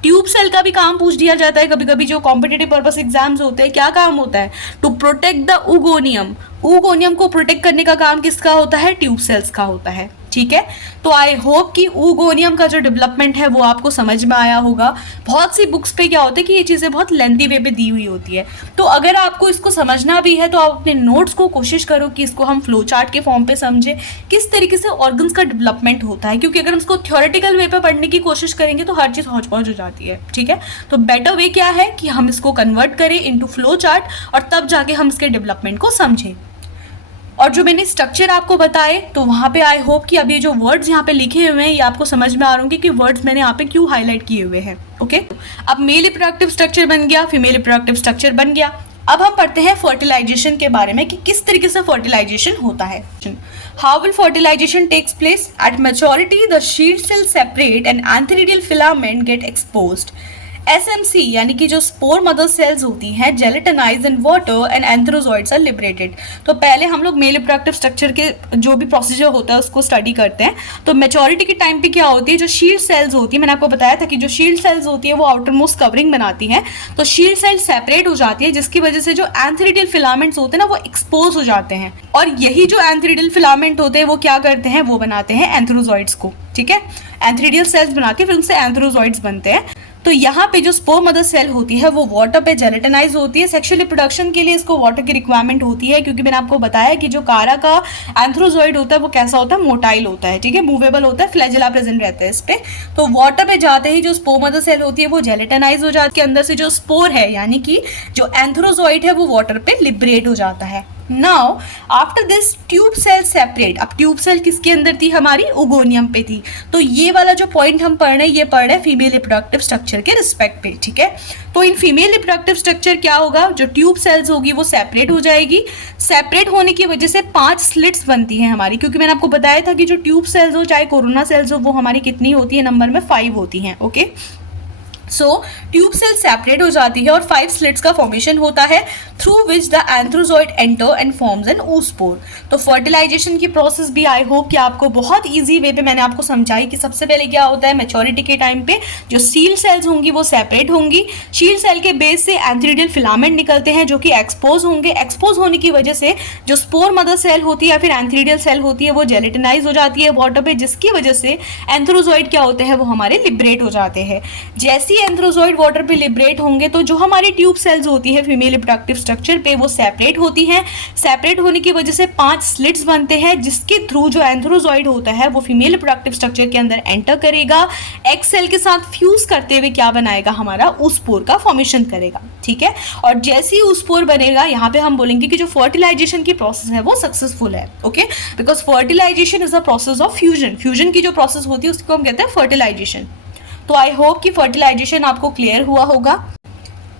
ट्यूब सेल का भी काम पूछ दिया जाता है कभी कभी, जो कॉम्पिटिटिव पर्पस एग्जाम्स होते हैं, क्या काम होता है, to protect the oogonium. Oogonium को प्रोटेक्ट करने का काम किसका होता है, ट्यूब सेल्स का होता है, ठीक है। तो आई होप कि ऊगोनियम का जो डेवलपमेंट है वो आपको समझ में आया होगा। बहुत सी बुक्स पे क्या होता है कि ये चीज़ें बहुत लेंथी वे पे दी हुई होती है, तो अगर आपको इसको समझना भी है तो आप अपने नोट्स को कोशिश करो कि इसको हम फ्लो चार्ट के फॉर्म पे समझें, किस तरीके से ऑर्गन्स का डेवलपमेंट होता है, क्योंकि अगर हम इसको थ्योरेटिकल वे पे पढ़ने की कोशिश करेंगे तो हर चीज़ हौच पौच हो जाती है, ठीक है। तो बेटर वे क्या है कि हम इसको कन्वर्ट करें इनटू फ्लो चार्ट और तब जाके हम इसके डेवलपमेंट को समझें। और जो मैंने स्ट्रक्चर आपको बताए तो वहाँ पे आई होप कि अभी जो वर्ड्स यहाँ पे लिखे हुए हैं ये आपको समझ में आ रहे होंगे कि वर्ड्स मैंने यहाँ पे क्यों हाईलाइट किए हुए हैं, ओके। अब मेल रिप्रोडक्टिव स्ट्रक्चर बन गया, फीमेल रिप्रोडक्टिव स्ट्रक्चर बन गया। अब हम पढ़ते हैं फर्टिलाइजेशन के बारे में कि किस तरीके से फर्टिलाइजेशन होता है। How will fertilization takes place, at maturity the shield cell separate and antheridial filament get exposed. SMC यानी कि जो स्पोर मदर सेल्स होती हैं gelatinize in water and antherozoids are liberated. तो पहले हम लोग मेल रिप्रोडक्टिव स्ट्रक्चर के जो भी प्रोसीजर होता है उसको स्टडी करते हैं। तो मैच्योरिटी के टाइम पे क्या होती है, जो शील्ड सेल्स होती है, मैंने आपको बताया था कि जो शील्ड सेल्स होती है वो आउटर मोस्ट कवरिंग बनाती हैं, तो शील्ड सेल सेपरेट हो जाती है, जिसकी वजह से जो एंथेरिडियल फिलामेंट्स होते हैं ना वो एक्सपोज हो जाते हैं, और यही जो एंथेरिडियल फिलामेंट होते हैं वो क्या करते हैं, वो बनाते हैं एंथ्रोजॉइड्स को, ठीक है। एंथेरिडियल सेल्स बनाती है, फिर उनसे एंथ्रोजॉइड्स बनते हैं। तो यहाँ पे जो स्पोर मदर सेल होती है वो वाटर पे जेलेटिनाइज होती है। सेक्सुअल रिप्रोडक्शन के लिए इसको वाटर की रिक्वायरमेंट होती है, क्योंकि मैंने आपको बताया कि जो कारा का एंथ्रोजॉइड होता है वो कैसा होता है, मोटाइल होता है, ठीक है, मूवेबल होता है, फ्लैजेला प्रेजेंट रहता है इस पे। तो वाटर पे जाते ही जो स्पोर मदर सेल होती है वो जेलेटिनाइज हो जाती है, अंदर से जो स्पोर है यानी कि जो एंथ्रोजॉइड है वो वाटर पे लिबरेट हो जाता है। Now after this tube cell separate. अब ट्यूब सेल किसके अंदर थी, हमारी ओगोनियम पे थी। तो ये वाला जो पॉइंट हम पढ़ रहे हैं ये पढ़ रहे हैं फीमेल रिप्रोडक्टिव स्ट्रक्चर के रिस्पेक्ट पे, ठीक है। तो इन फीमेल रिप्रोडक्टिव स्ट्रक्चर क्या होगा, जो ट्यूब सेल्स होगी वो सेपरेट हो जाएगी। सेपरेट होने की वजह से 5 स्लिट्स बनती हैं हमारी, क्योंकि मैंने आपको बताया था कि जो ट्यूब सेल्स हो चाहे कोरोना सेल्स हो वो हमारी कितनी होती है, नंबर में 5 होती हैं, ओके। सो ट्यूब सेल सेपरेट हो जाती है और 5 स्लिट्स का फॉर्मेशन होता है, through which the antherozoid enter and forms an oospore। तो फर्टिलाइजेशन की प्रोसेस भी आई होप कि आपको बहुत इजी वे पे मैंने आपको समझाई कि सबसे पहले क्या होता है, मैच्योरिटी के टाइम पे जो शील्ड सेल्स होंगी वो सेपरेट होंगी। शील्ड सेल के बेस से एंथेरिडियल फिलामेंट निकलते हैं जो कि एक्सपोज होंगे। एक्सपोज होने की वजह से जो स्पोर मदर सेल होती है या फिर एंथेरिडियल सेल होती है वो जेलेटिनाइज हो जाती है वाटर पे, जिसकी वजह से एंथ्रोजॉइड क्या होते हैं, वो हमारे लिबरेट हो जाते हैं। जैसे एंथ्रोजॉइड वाटर पे लिबरेट होंगे तो जो हमारी ट्यूब सेल्स होती है फीमेल रिप्रोडक्टिव स्ट्रक्चर पे वो सेपरेट होती हैं। सेपरेट होने की वजह से 5 स्लिट्स बनते हैं, जिसके थ्रू जो एंथ्रोजॉइड होता है वो फीमेल रिप्रोडक्टिव स्ट्रक्चर के अंदर एंटर करेगा। एग सेल के साथ फ्यूज करते हुए क्या बनाएगा, हमारा oospore का फॉर्मेशन करेगा, ठीक है। और जैसे ही oospore बनेगा यहाँ पे हम बोलेंगे कि जो फर्टिलाइजेशन की प्रोसेस है वो सक्सेसफुल है, okay, because fertilization is a process of fusion. Fusion की जो प्रोसेस होती है उसको हम कहते हैं फर्टिलाइजेशन। तो आई होप कि फर्टिलाइजेशन आपको क्लियर हुआ होगा।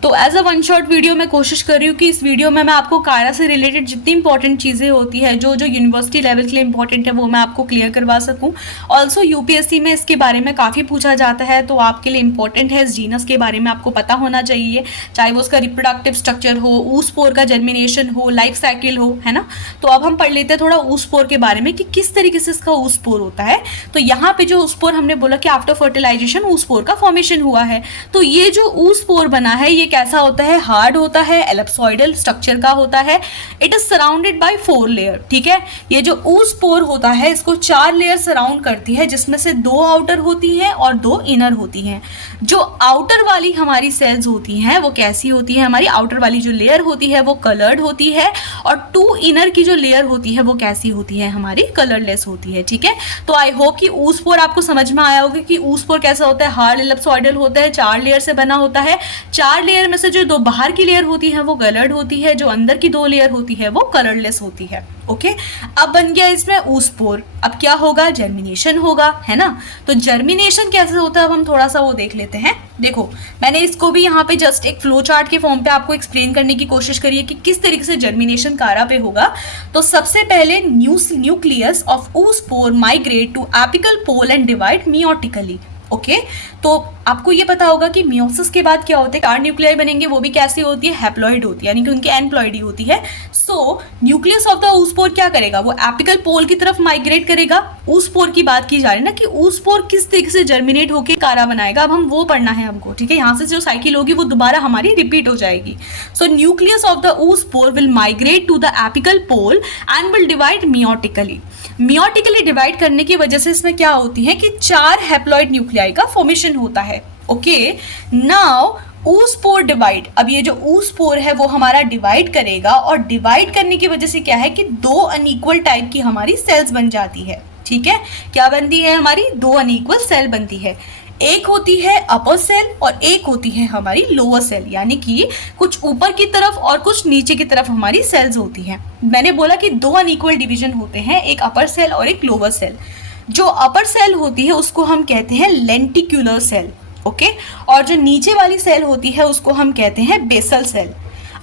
तो as a one shot video मैं कोशिश कर रही हूँ कि इस वीडियो में मैं आपको कारा से रिलेटेड जितनी इंपॉर्टेंट चीज़ें होती है जो यूनिवर्सिटी लेवल के लिए इंपॉर्टेंट है वो मैं आपको क्लियर करवा सकूँ। ऑल्सो यूपीएससी में इसके बारे में काफ़ी पूछा जाता है, तो आपके लिए इंपॉर्टेंट है, इस जीनस के बारे में आपको पता होना चाहिए, चाहे वो उसका रिप्रोडक्टिव स्ट्रक्चर हो, oospore का जर्मिनेशन हो, लाइफ साइकिल हो, है ना। तो अब हम पढ़ लेते हैं थोड़ा oospore के बारे में कि किस तरीके से इसका oospore होता है। तो यहाँ पे जो oospore हमने बोला कि आफ्टर फर्टिलाइजेशन oospore का फॉर्मेशन हुआ है, तो ये जो oospore बना है ये कैसा होता है, हार्ड होता है, एलिप्सॉइडल स्ट्रक्चर का होता है। It is surrounded by 4 layer, ठीक है। ये जो oospore होता है इसको 4 लेयर सराउंड करती है, जिसमें से 2 आउटर होती हैं और 2 इनर होती हैं। जो आउटर वाली हमारी सेल्स होती हैं वो कैसी होती है, हमारी आउटर वाली जो लेयर होती है वो कलर्ड होती है, और 2 इनर की जो लेयर होती है वो कैसी होती है, हमारी कलरलेस होती है, ठीक है। तो आई होप कि oospore आपको समझ में आया होगा कि oospore कैसा होता है, हार्ड एलिप्सॉइडल होता है, 4 लेयर से बना होता है। 4 लेयर में से जो 2 बाहर की लेयर होती है वो कलर्ड होती है, जो अंदर की 2 लेयर होती है वो कलरलेस होती है। ओके, अब बन गया इसमें oospore। अब क्या होगा, जर्मिनेशन होगा, है ना। तो जर्मिनेशन कैसे होता है अब हम थोड़ा सा वो देख लेते हैं। देखो, मैंने इसको भी यहाँ पे जस्ट एक फ्लो चार्ट के फॉर्म पे आपको एक्सप्लेन करने की कोशिश करी है कि किस तरीके से जर्मिनेशन कारा पे होगा। तो सबसे पहले nucleus of oospore migrate to apical pole and divide meiotically. Okay, तो आपको ये पता होगा कि मियोसिस के बाद क्या होता है, 4 न्यूक्लियाई बनेंगे, वो भी कैसी होती है, हैप्लॉइड होती है, यानी कि उनकी एनप्लॉइडी होती है। सो न्यूक्लियस ऑफ द oospore क्या करेगा, वो एपिकल पोल की तरफ माइग्रेट करेगा। oospore की बात की जा रही है ना कि oospore किस तरीके से जर्मिनेट होकर कारा बनाएगा, अब हम वो पढ़ना है हमको, ठीक है। यहाँ से जो साइकिल होगी वो दोबारा हमारी रिपीट हो जाएगी। So nucleus of the oospore will migrate to the apical pole and will divide meiotically. Meiotically divide करने की वजह से इसमें क्या होती है कि 4 हैप्लॉइड न्यूक्लियाई का फॉर्मेशन होता है। ओके, नाउ oospore डिवाइड, अब ये जो oospore है वो हमारा डिवाइड करेगा, और डिवाइड करने की वजह से क्या है कि 2 अनइक्वल टाइप की हमारी सेल्स बन जाती है, ठीक है। क्या बनती है, हमारी 2 अनइक्वल सेल बनती है। एक होती है अपर सेल और एक होती है हमारी लोअर सेल, यानी कि कुछ ऊपर की तरफ और कुछ नीचे की तरफ हमारी सेल्स होती हैं। मैंने बोला कि 2 अनइक्वल डिवीजन होते हैं, एक अपर सेल और एक लोअर सेल। जो अपर सेल होती है उसको हम कहते हैं लेंटिक्युलर सेल, ओके, और जो नीचे वाली सेल होती है उसको हम कहते हैं बेसल सेल।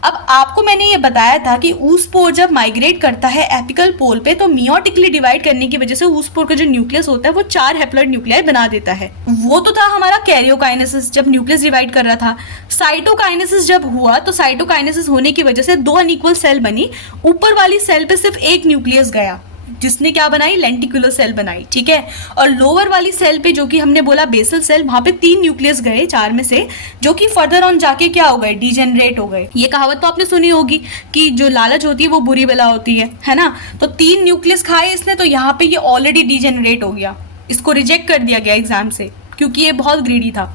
अब आपको मैंने ये बताया था कि oospore जब माइग्रेट करता है एपिकल पोल पे तो मियोटिकली डिवाइड करने की वजह से oospore का जो न्यूक्लियस होता है वो 4 हैप्लॉइड न्यूक्लियाई बना देता है। वो तो था हमारा कैरियोकाइनेसिस, जब न्यूक्लियस डिवाइड कर रहा था। साइटोकाइनेसिस जब हुआ तो साइटोकाइनेसिस होने की वजह से 2 अनइक्वल सेल बनी, ऊपर वाली सेल पे सिर्फ एक न्यूक्लियस गया, जिसने क्या बनाई, लेंटिकुलर सेल बनाई, ठीक है। और लोअर वाली सेल पे जो कि हमने बोला बेसल सेल, वहां पे 3 न्यूक्लियस गए 4 में से, जो कि फर्दर ऑन जाके क्या हो गए, डिजेनरेट हो गए। ये कहावत तो आपने सुनी होगी कि जो लालच होती है वो बुरी बला होती है ना। तो 3 न्यूक्लियस खाए इसने, तो यहाँ पे ये ऑलरेडी डिजेनरेट हो गया, इसको रिजेक्ट कर दिया गया एग्जाम से, क्योंकि ये बहुत ग्रीडी था।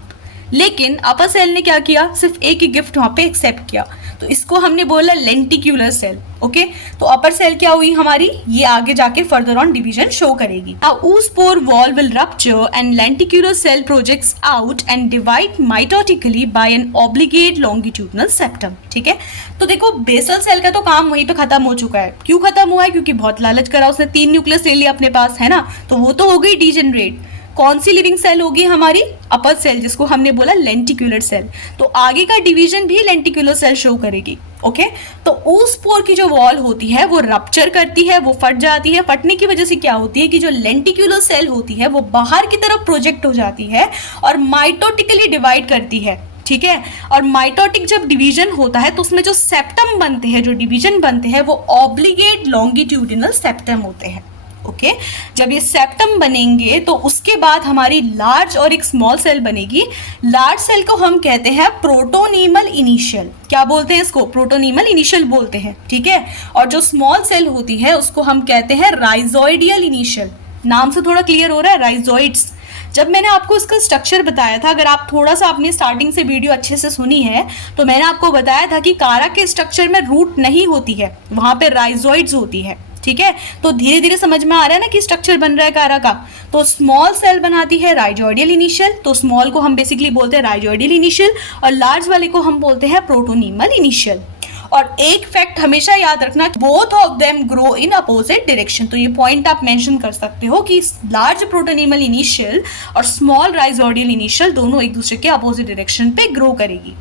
लेकिन अपर सेल ने क्या किया, सिर्फ एक ही गिफ्ट वहां पे एक्सेप्ट किया, तो इसको हमने बोला लेंटिक्युलर सेल। ओके, तो अपर सेल क्या हुई हमारी, ये आगे जाके फर्दर ऑन डिवीजन शो करेगी। Now oospore wall will rupture and lenticular cell projects out and divide mitotically by an obligate longitudinal septum, ठीक है। तो देखो बेसल सेल का तो काम वहीं पे खत्म हो चुका है। क्यों खत्म हुआ है, क्योंकि बहुत लालच करा उसने, 3 न्यूक्लियस ले लिया अपने पास, है ना, तो वो तो हो गई डिजेनरेट। कौन सी लिविंग सेल होगी हमारी, अपर सेल, जिसको हमने बोला लेंटिक्युलर सेल। तो आगे का डिवीजन भी लेंटिक्युलर सेल शो करेगी। ओके, तो oospore की जो वॉल होती है वो रप्चर करती है, वो फट जाती है। फटने की वजह से क्या होती है कि जो लेंटिक्युलर सेल होती है वो बाहर की तरफ प्रोजेक्ट हो जाती है और माइटोटिकली डिवाइड करती है, ठीक है। और माइटोटिक जब डिवीजन होता है तो उसमें जो सेप्टम बनते हैं, जो डिवीजन बनते हैं, वो ऑब्लिगेट लॉन्गिट्यूडिनल सेप्टम होते हैं। ओके, जब ये सेप्टम बनेंगे तो उसके बाद हमारी लार्ज और एक स्मॉल सेल बनेगी। लार्ज सेल को हम कहते हैं प्रोटोनीमल इनिशियल। क्या बोलते हैं इसको, प्रोटोनीमल इनिशियल बोलते हैं, ठीक है। और जो स्मॉल सेल होती है उसको हम कहते हैं राइजोइडियल इनिशियल। नाम से थोड़ा क्लियर हो रहा है, राइजोइड्स। जब मैंने आपको इसका स्ट्रक्चर बताया था, अगर आप थोड़ा सा अपनी स्टार्टिंग से वीडियो अच्छे से सुनी है तो मैंने आपको बताया था कि कारा के स्ट्रक्चर में रूट नहीं होती है, वहां पे राइजोइड्स होती है, ठीक है। तो धीरे धीरे समझ में आ रहा है ना कि स्ट्रक्चर बन रहा है कारा का। तो स्मॉल सेल बनाती है राइजोइडियल इनिशियल, तो स्मॉल को हम बेसिकली बोलते हैं राइजोइडियल इनिशियल और लार्ज वाले को हम बोलते हैं प्रोटोनीमल इनिशियल। और एक फैक्ट हमेशा याद रखना, both of them grow in opposite direction. तो ये पॉइंट आप मेंशन कर सकते हो कि लार्ज प्रोटोनीमल इनिशियल और स्मॉल राइजोइडियल इनिशियल दोनों एक दूसरे के अपोजिट डायरेक्शन पे ग्रो करेगी।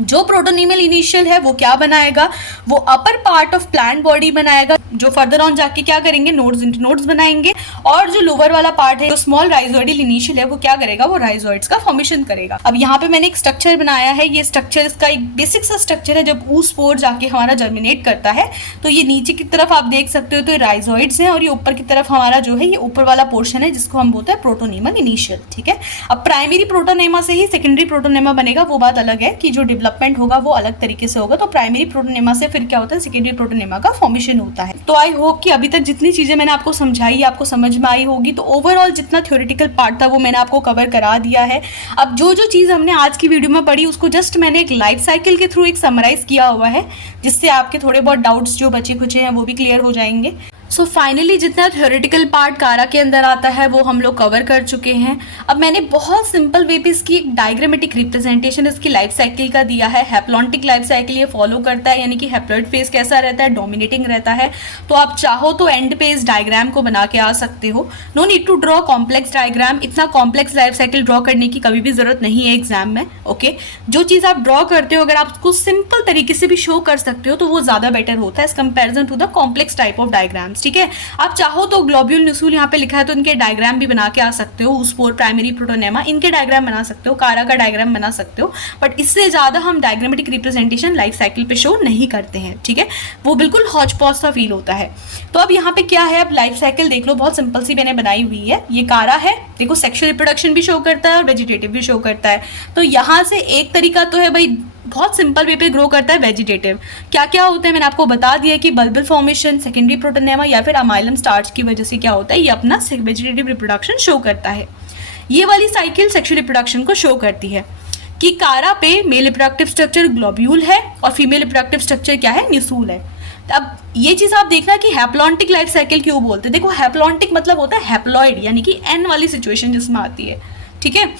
जो प्रोटोनीमल इनिशियल है वो क्या बनाएगा, वो upper part of plant body बनाएगा, जो फर्दर ऑन जाके क्या करेंगे, नोड्स इंटू नोड्स बनाएंगे, और जो लोअर वाला पार्ट है, जो स्मॉल राइजोइडल इनिशियल है, वो क्या करेगा, वो राइजोइड्स का फॉर्मेशन करेगा। अब यहाँ पे मैंने एक स्ट्रक्चर बनाया है, ये स्ट्रक्चर इसका एक बेसिक सा स्ट्रक्चर है। जब oospore जाके हमारा जर्मिनेट करता है तो ये नीचे की तरफ आप देख सकते हो तो राइजोइड्स हैं, और ये ऊपर की तरफ हमारा जो है ये ऊपर वाला पोर्शन है जिसको हम बोलते हैं प्रोटोनेमा इनिशियल। ठीक है, अब प्राइमरी प्रोटोनेमा से ही सेकेंडरी प्रोटोनेमा बनेगा, वो बात अलग है कि जो डेवलपमेंट होगा वो अलग तरीके से होगा। तो प्राइमरी प्रोटोनेमा से फिर क्या होता है, सेकेंडरी प्रोटोनेमा का फॉर्मेशन होता है। तो आई होप कि अभी तक जितनी चीजें मैंने आपको समझाई आपको समझ में आई होगी। तो ओवरऑल जितना थ्योरेटिकल पार्ट था वो मैंने आपको कवर करा दिया है। अब जो जो चीज हमने आज की वीडियो में पढ़ी उसको जस्ट मैंने एक लाइफ साइकिल के थ्रू एक समराइज किया हुआ है, जिससे आपके थोड़े बहुत डाउट्स जो बचे खुचे हैं वो भी क्लियर हो जाएंगे। सो फाइनली जितना थ्योरेटिकल पार्ट कारा के अंदर आता है वो हम लोग कवर कर चुके हैं। अब मैंने बहुत सिंपल वे पे इसकी एक डायग्रामेटिक रिप्रेजेंटेशन इसकी लाइफ साइकिल का दिया है। हैप्लॉन्टिक लाइफ साइकिल ये फॉलो करता है, यानी कि हैप्लॉइड फेज कैसा रहता है, डोमिनेटिंग रहता है। तो आप चाहो तो एंड पे इस डायग्राम को बना के आ सकते हो। No need to draw complex diagram, इतना कॉम्प्लेक्स लाइफ साइकिल ड्रॉ करने की कभी भी जरूरत नहीं है एग्जाम में। ओके, जो चीज़ आप ड्रॉ करते हो अगर आप उसको सिंपल तरीके से भी शो कर सकते हो तो वो ज़्यादा बेटर होता है as comparison to the complex type of diagrams. ठीक है, आप चाहो तो ग्लोब्यूल न्यूसूल यहाँ पे लिखा है तो इनके डायग्राम भी बना के आ सकते हो। oospore, प्राइमरी प्रोटोनेमा, इनके डायग्राम बना सकते हो, कारा का डायग्राम बना सकते हो, बट इससे ज्यादा हम डायग्रामेटिक रिप्रेजेंटेशन लाइफ साइकिल पे शो नहीं करते हैं। ठीक है, वो बिल्कुल हॉच पॉच सा फील होता है। तो अब यहाँ पे क्या है, अब लाइफ साइकिल देख लो, बहुत सिंपल सी मैंने बनाई हुई है। ये कारा है, देखो सेक्सुअल रिप्रोडक्शन भी शो करता है और वेजिटेटिव भी शो करता है। तो यहाँ से एक तरीका तो है भाई, बहुत सिंपल वे पे ग्रो करता है वेजिटेटिव। क्या क्या होते हैं मैंने आपको बता दिया कि बल्बल फॉर्मेशन, सेकेंडरी प्रोटोनेमा या फिर अमाइलम स्टार्च की वजह से क्या होता है, ये अपना वेजिटेटिव रिप्रोडक्शन शो करता है। ये वाली साइकिल सेक्सुअल रिप्रोडक्शन को शो करती है कि कारा पे मेल रिप्रोडक्टिव स्ट्रक्चर ग्लोब्यूल है और फीमेल रिप्रोडक्टिव स्ट्रक्चर क्या है, न्यूसूल है। अब ये चीज आप देखना कि हैप्लॉन्टिक लाइफ साइकिल क्यों बोलते हैं। देखो हैप्लॉन्टिक मतलब होता है हैप्लॉइड, यानी कि एन वाली सिचुएशन जिसमें आती है। ठीक है,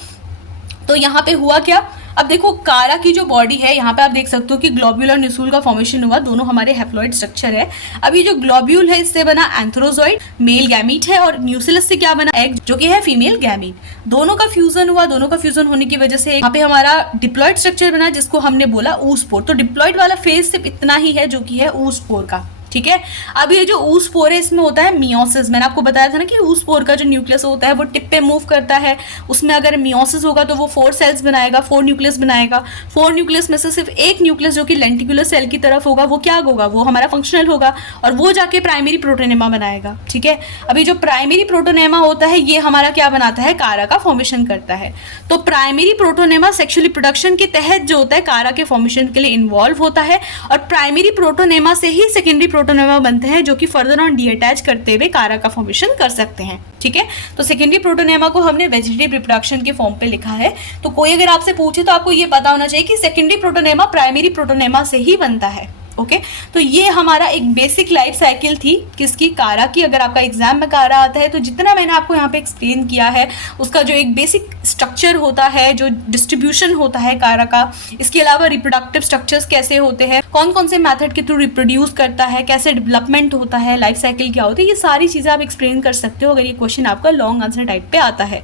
तो यहाँ पे हुआ क्या, अब देखो कारा की जो बॉडी है यहाँ पे आप देख सकते हो कि ग्लोब्यूल और न्यूसूल का फॉर्मेशन हुआ, दोनों हमारे हैप्लॉइड स्ट्रक्चर है। अब ये जो ग्लोब्यूल है इससे बना एंथ्रोजॉइड, मेल गैमीट है, और न्यूसिलस से क्या बना, एग, जो कि है फीमेल गैमीट। दोनों का फ्यूजन हुआ, दोनों का फ्यूजन होने की वजह से यहाँ पे हमारा डिप्लॉइड स्ट्रक्चर बना जिसको हमने बोला oospore। तो डिप्लॉइड वाला फेज सिर्फ इतना ही है जो कि है oospore का। ठीक है, अब ये जो oospore है इसमें होता है मियोसिस। मैंने आपको बताया था ना कि oospore का जो न्यूक्लियस होता है वो टिप पे मूव करता है, उसमें अगर मियोसिस होगा तो वो 4 सेल्स बनाएगा, 4 न्यूक्लियस बनाएगा। 4 न्यूक्लियस में से सिर्फ एक न्यूक्लियस जो कि लेंटिकुलर सेल की तरफ होगा वो क्या होगा, वो हमारा फंक्शनल होगा और वो जाके प्राइमरी प्रोटोनेमा बनाएगा। ठीक है, अभी जो प्राइमरी प्रोटोनेमा होता है ये हमारा क्या बनाता है, कारा का फॉर्मेशन करता है। तो प्राइमरी प्रोटोनेमा सेक्सुअल रिप्रोडक्शन के तहत जो होता है कारा के फॉर्मेशन के लिए इन्वॉल्व होता है, और प्राइमरी प्रोटोनेमा से ही सेकेंडरी प्रोटोनेमा बनते हैं जो कि फर्दर ऑन डीअटैच करते हुए कारा का फॉर्मेशन कर सकते हैं। ठीक है, तो सेकेंडरी प्रोटोनेमा को हमने वेजिटेटिव रिप्रोडक्शन के फॉर्म पे लिखा है। तो कोई अगर आपसे पूछे तो आपको ये पता होना चाहिए कि सेकेंडरी प्रोटोनेमा प्राइमरी प्रोटोनेमा से ही बनता है। ओके, तो ये हमारा एक बेसिक लाइफ साइकिल थी किसकी, कारा की। अगर आपका एग्जाम में कारा आता है तो जितना मैंने आपको यहाँ पे एक्सप्लेन किया है उसका जो एक बेसिक स्ट्रक्चर होता है, जो डिस्ट्रीब्यूशन होता है कारा का, इसके अलावा रिप्रोडक्टिव स्ट्रक्चर्स कैसे होते हैं, कौन कौन से मेथड के थ्रू रिप्रोड्यूस करता है, कैसे डेवलपमेंट होता है, लाइफ साइकिल क्या होती है, ये सारी चीज़ें आप एक्सप्लेन कर सकते हो अगर ये क्वेश्चन आपका लॉन्ग आंसर टाइप पे आता है।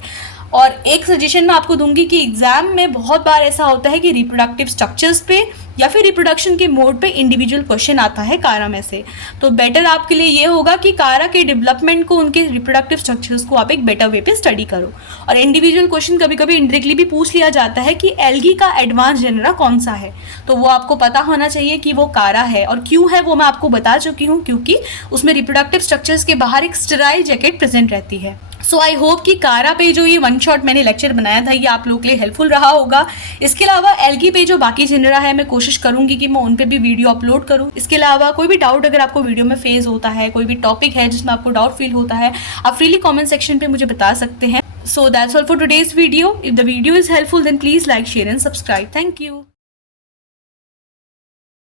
और एक सजेशन मैं आपको दूंगी कि एग्जाम में बहुत बार ऐसा होता है कि रिप्रोडक्टिव स्ट्रक्चर्स पे या फिर रिप्रोडक्शन के मोड पे इंडिविजुअल क्वेश्चन आता है कारा में से। तो बेटर आपके लिए ये होगा कि कारा के डेवलपमेंट को, उनके रिप्रोडक्टिव स्ट्रक्चर्स को आप एक बेटर वे पे स्टडी करो। और इंडिविजुअल क्वेश्चन कभी कभी इंडायरेक्टली भी पूछ लिया जाता है कि एल्गी का एडवांस जेनरा कौन सा है, तो वो आपको पता होना चाहिए कि वो कारा है। और क्यों है वो मैं आपको बता चुकी हूँ, क्योंकि उसमें रिप्रोडक्टिव स्ट्रक्चर्स के बाहर एक स्टेराइल जैकेट प्रेजेंट रहती है। सो आई होप कि कारा पे जो ये वन शॉट मैंने लेक्चर बनाया था ये आप लोगों के लिए हेल्पफुल रहा होगा। इसके अलावा एल्गी पे जो बाकी जेनरा है मैं कोशिश करूंगी कि मैं उन पे भी वीडियो अपलोड करूं। इसके अलावा कोई भी डाउट अगर आपको वीडियो में फेस होता है, कोई भी टॉपिक है जिसमें आपको डाउट फील होता है, आप फ्रीली कमेंट सेक्शन पे मुझे बता सकते हैं। So that's all for today's video. If the video is helpful then please like, share and subscribe. Thank you.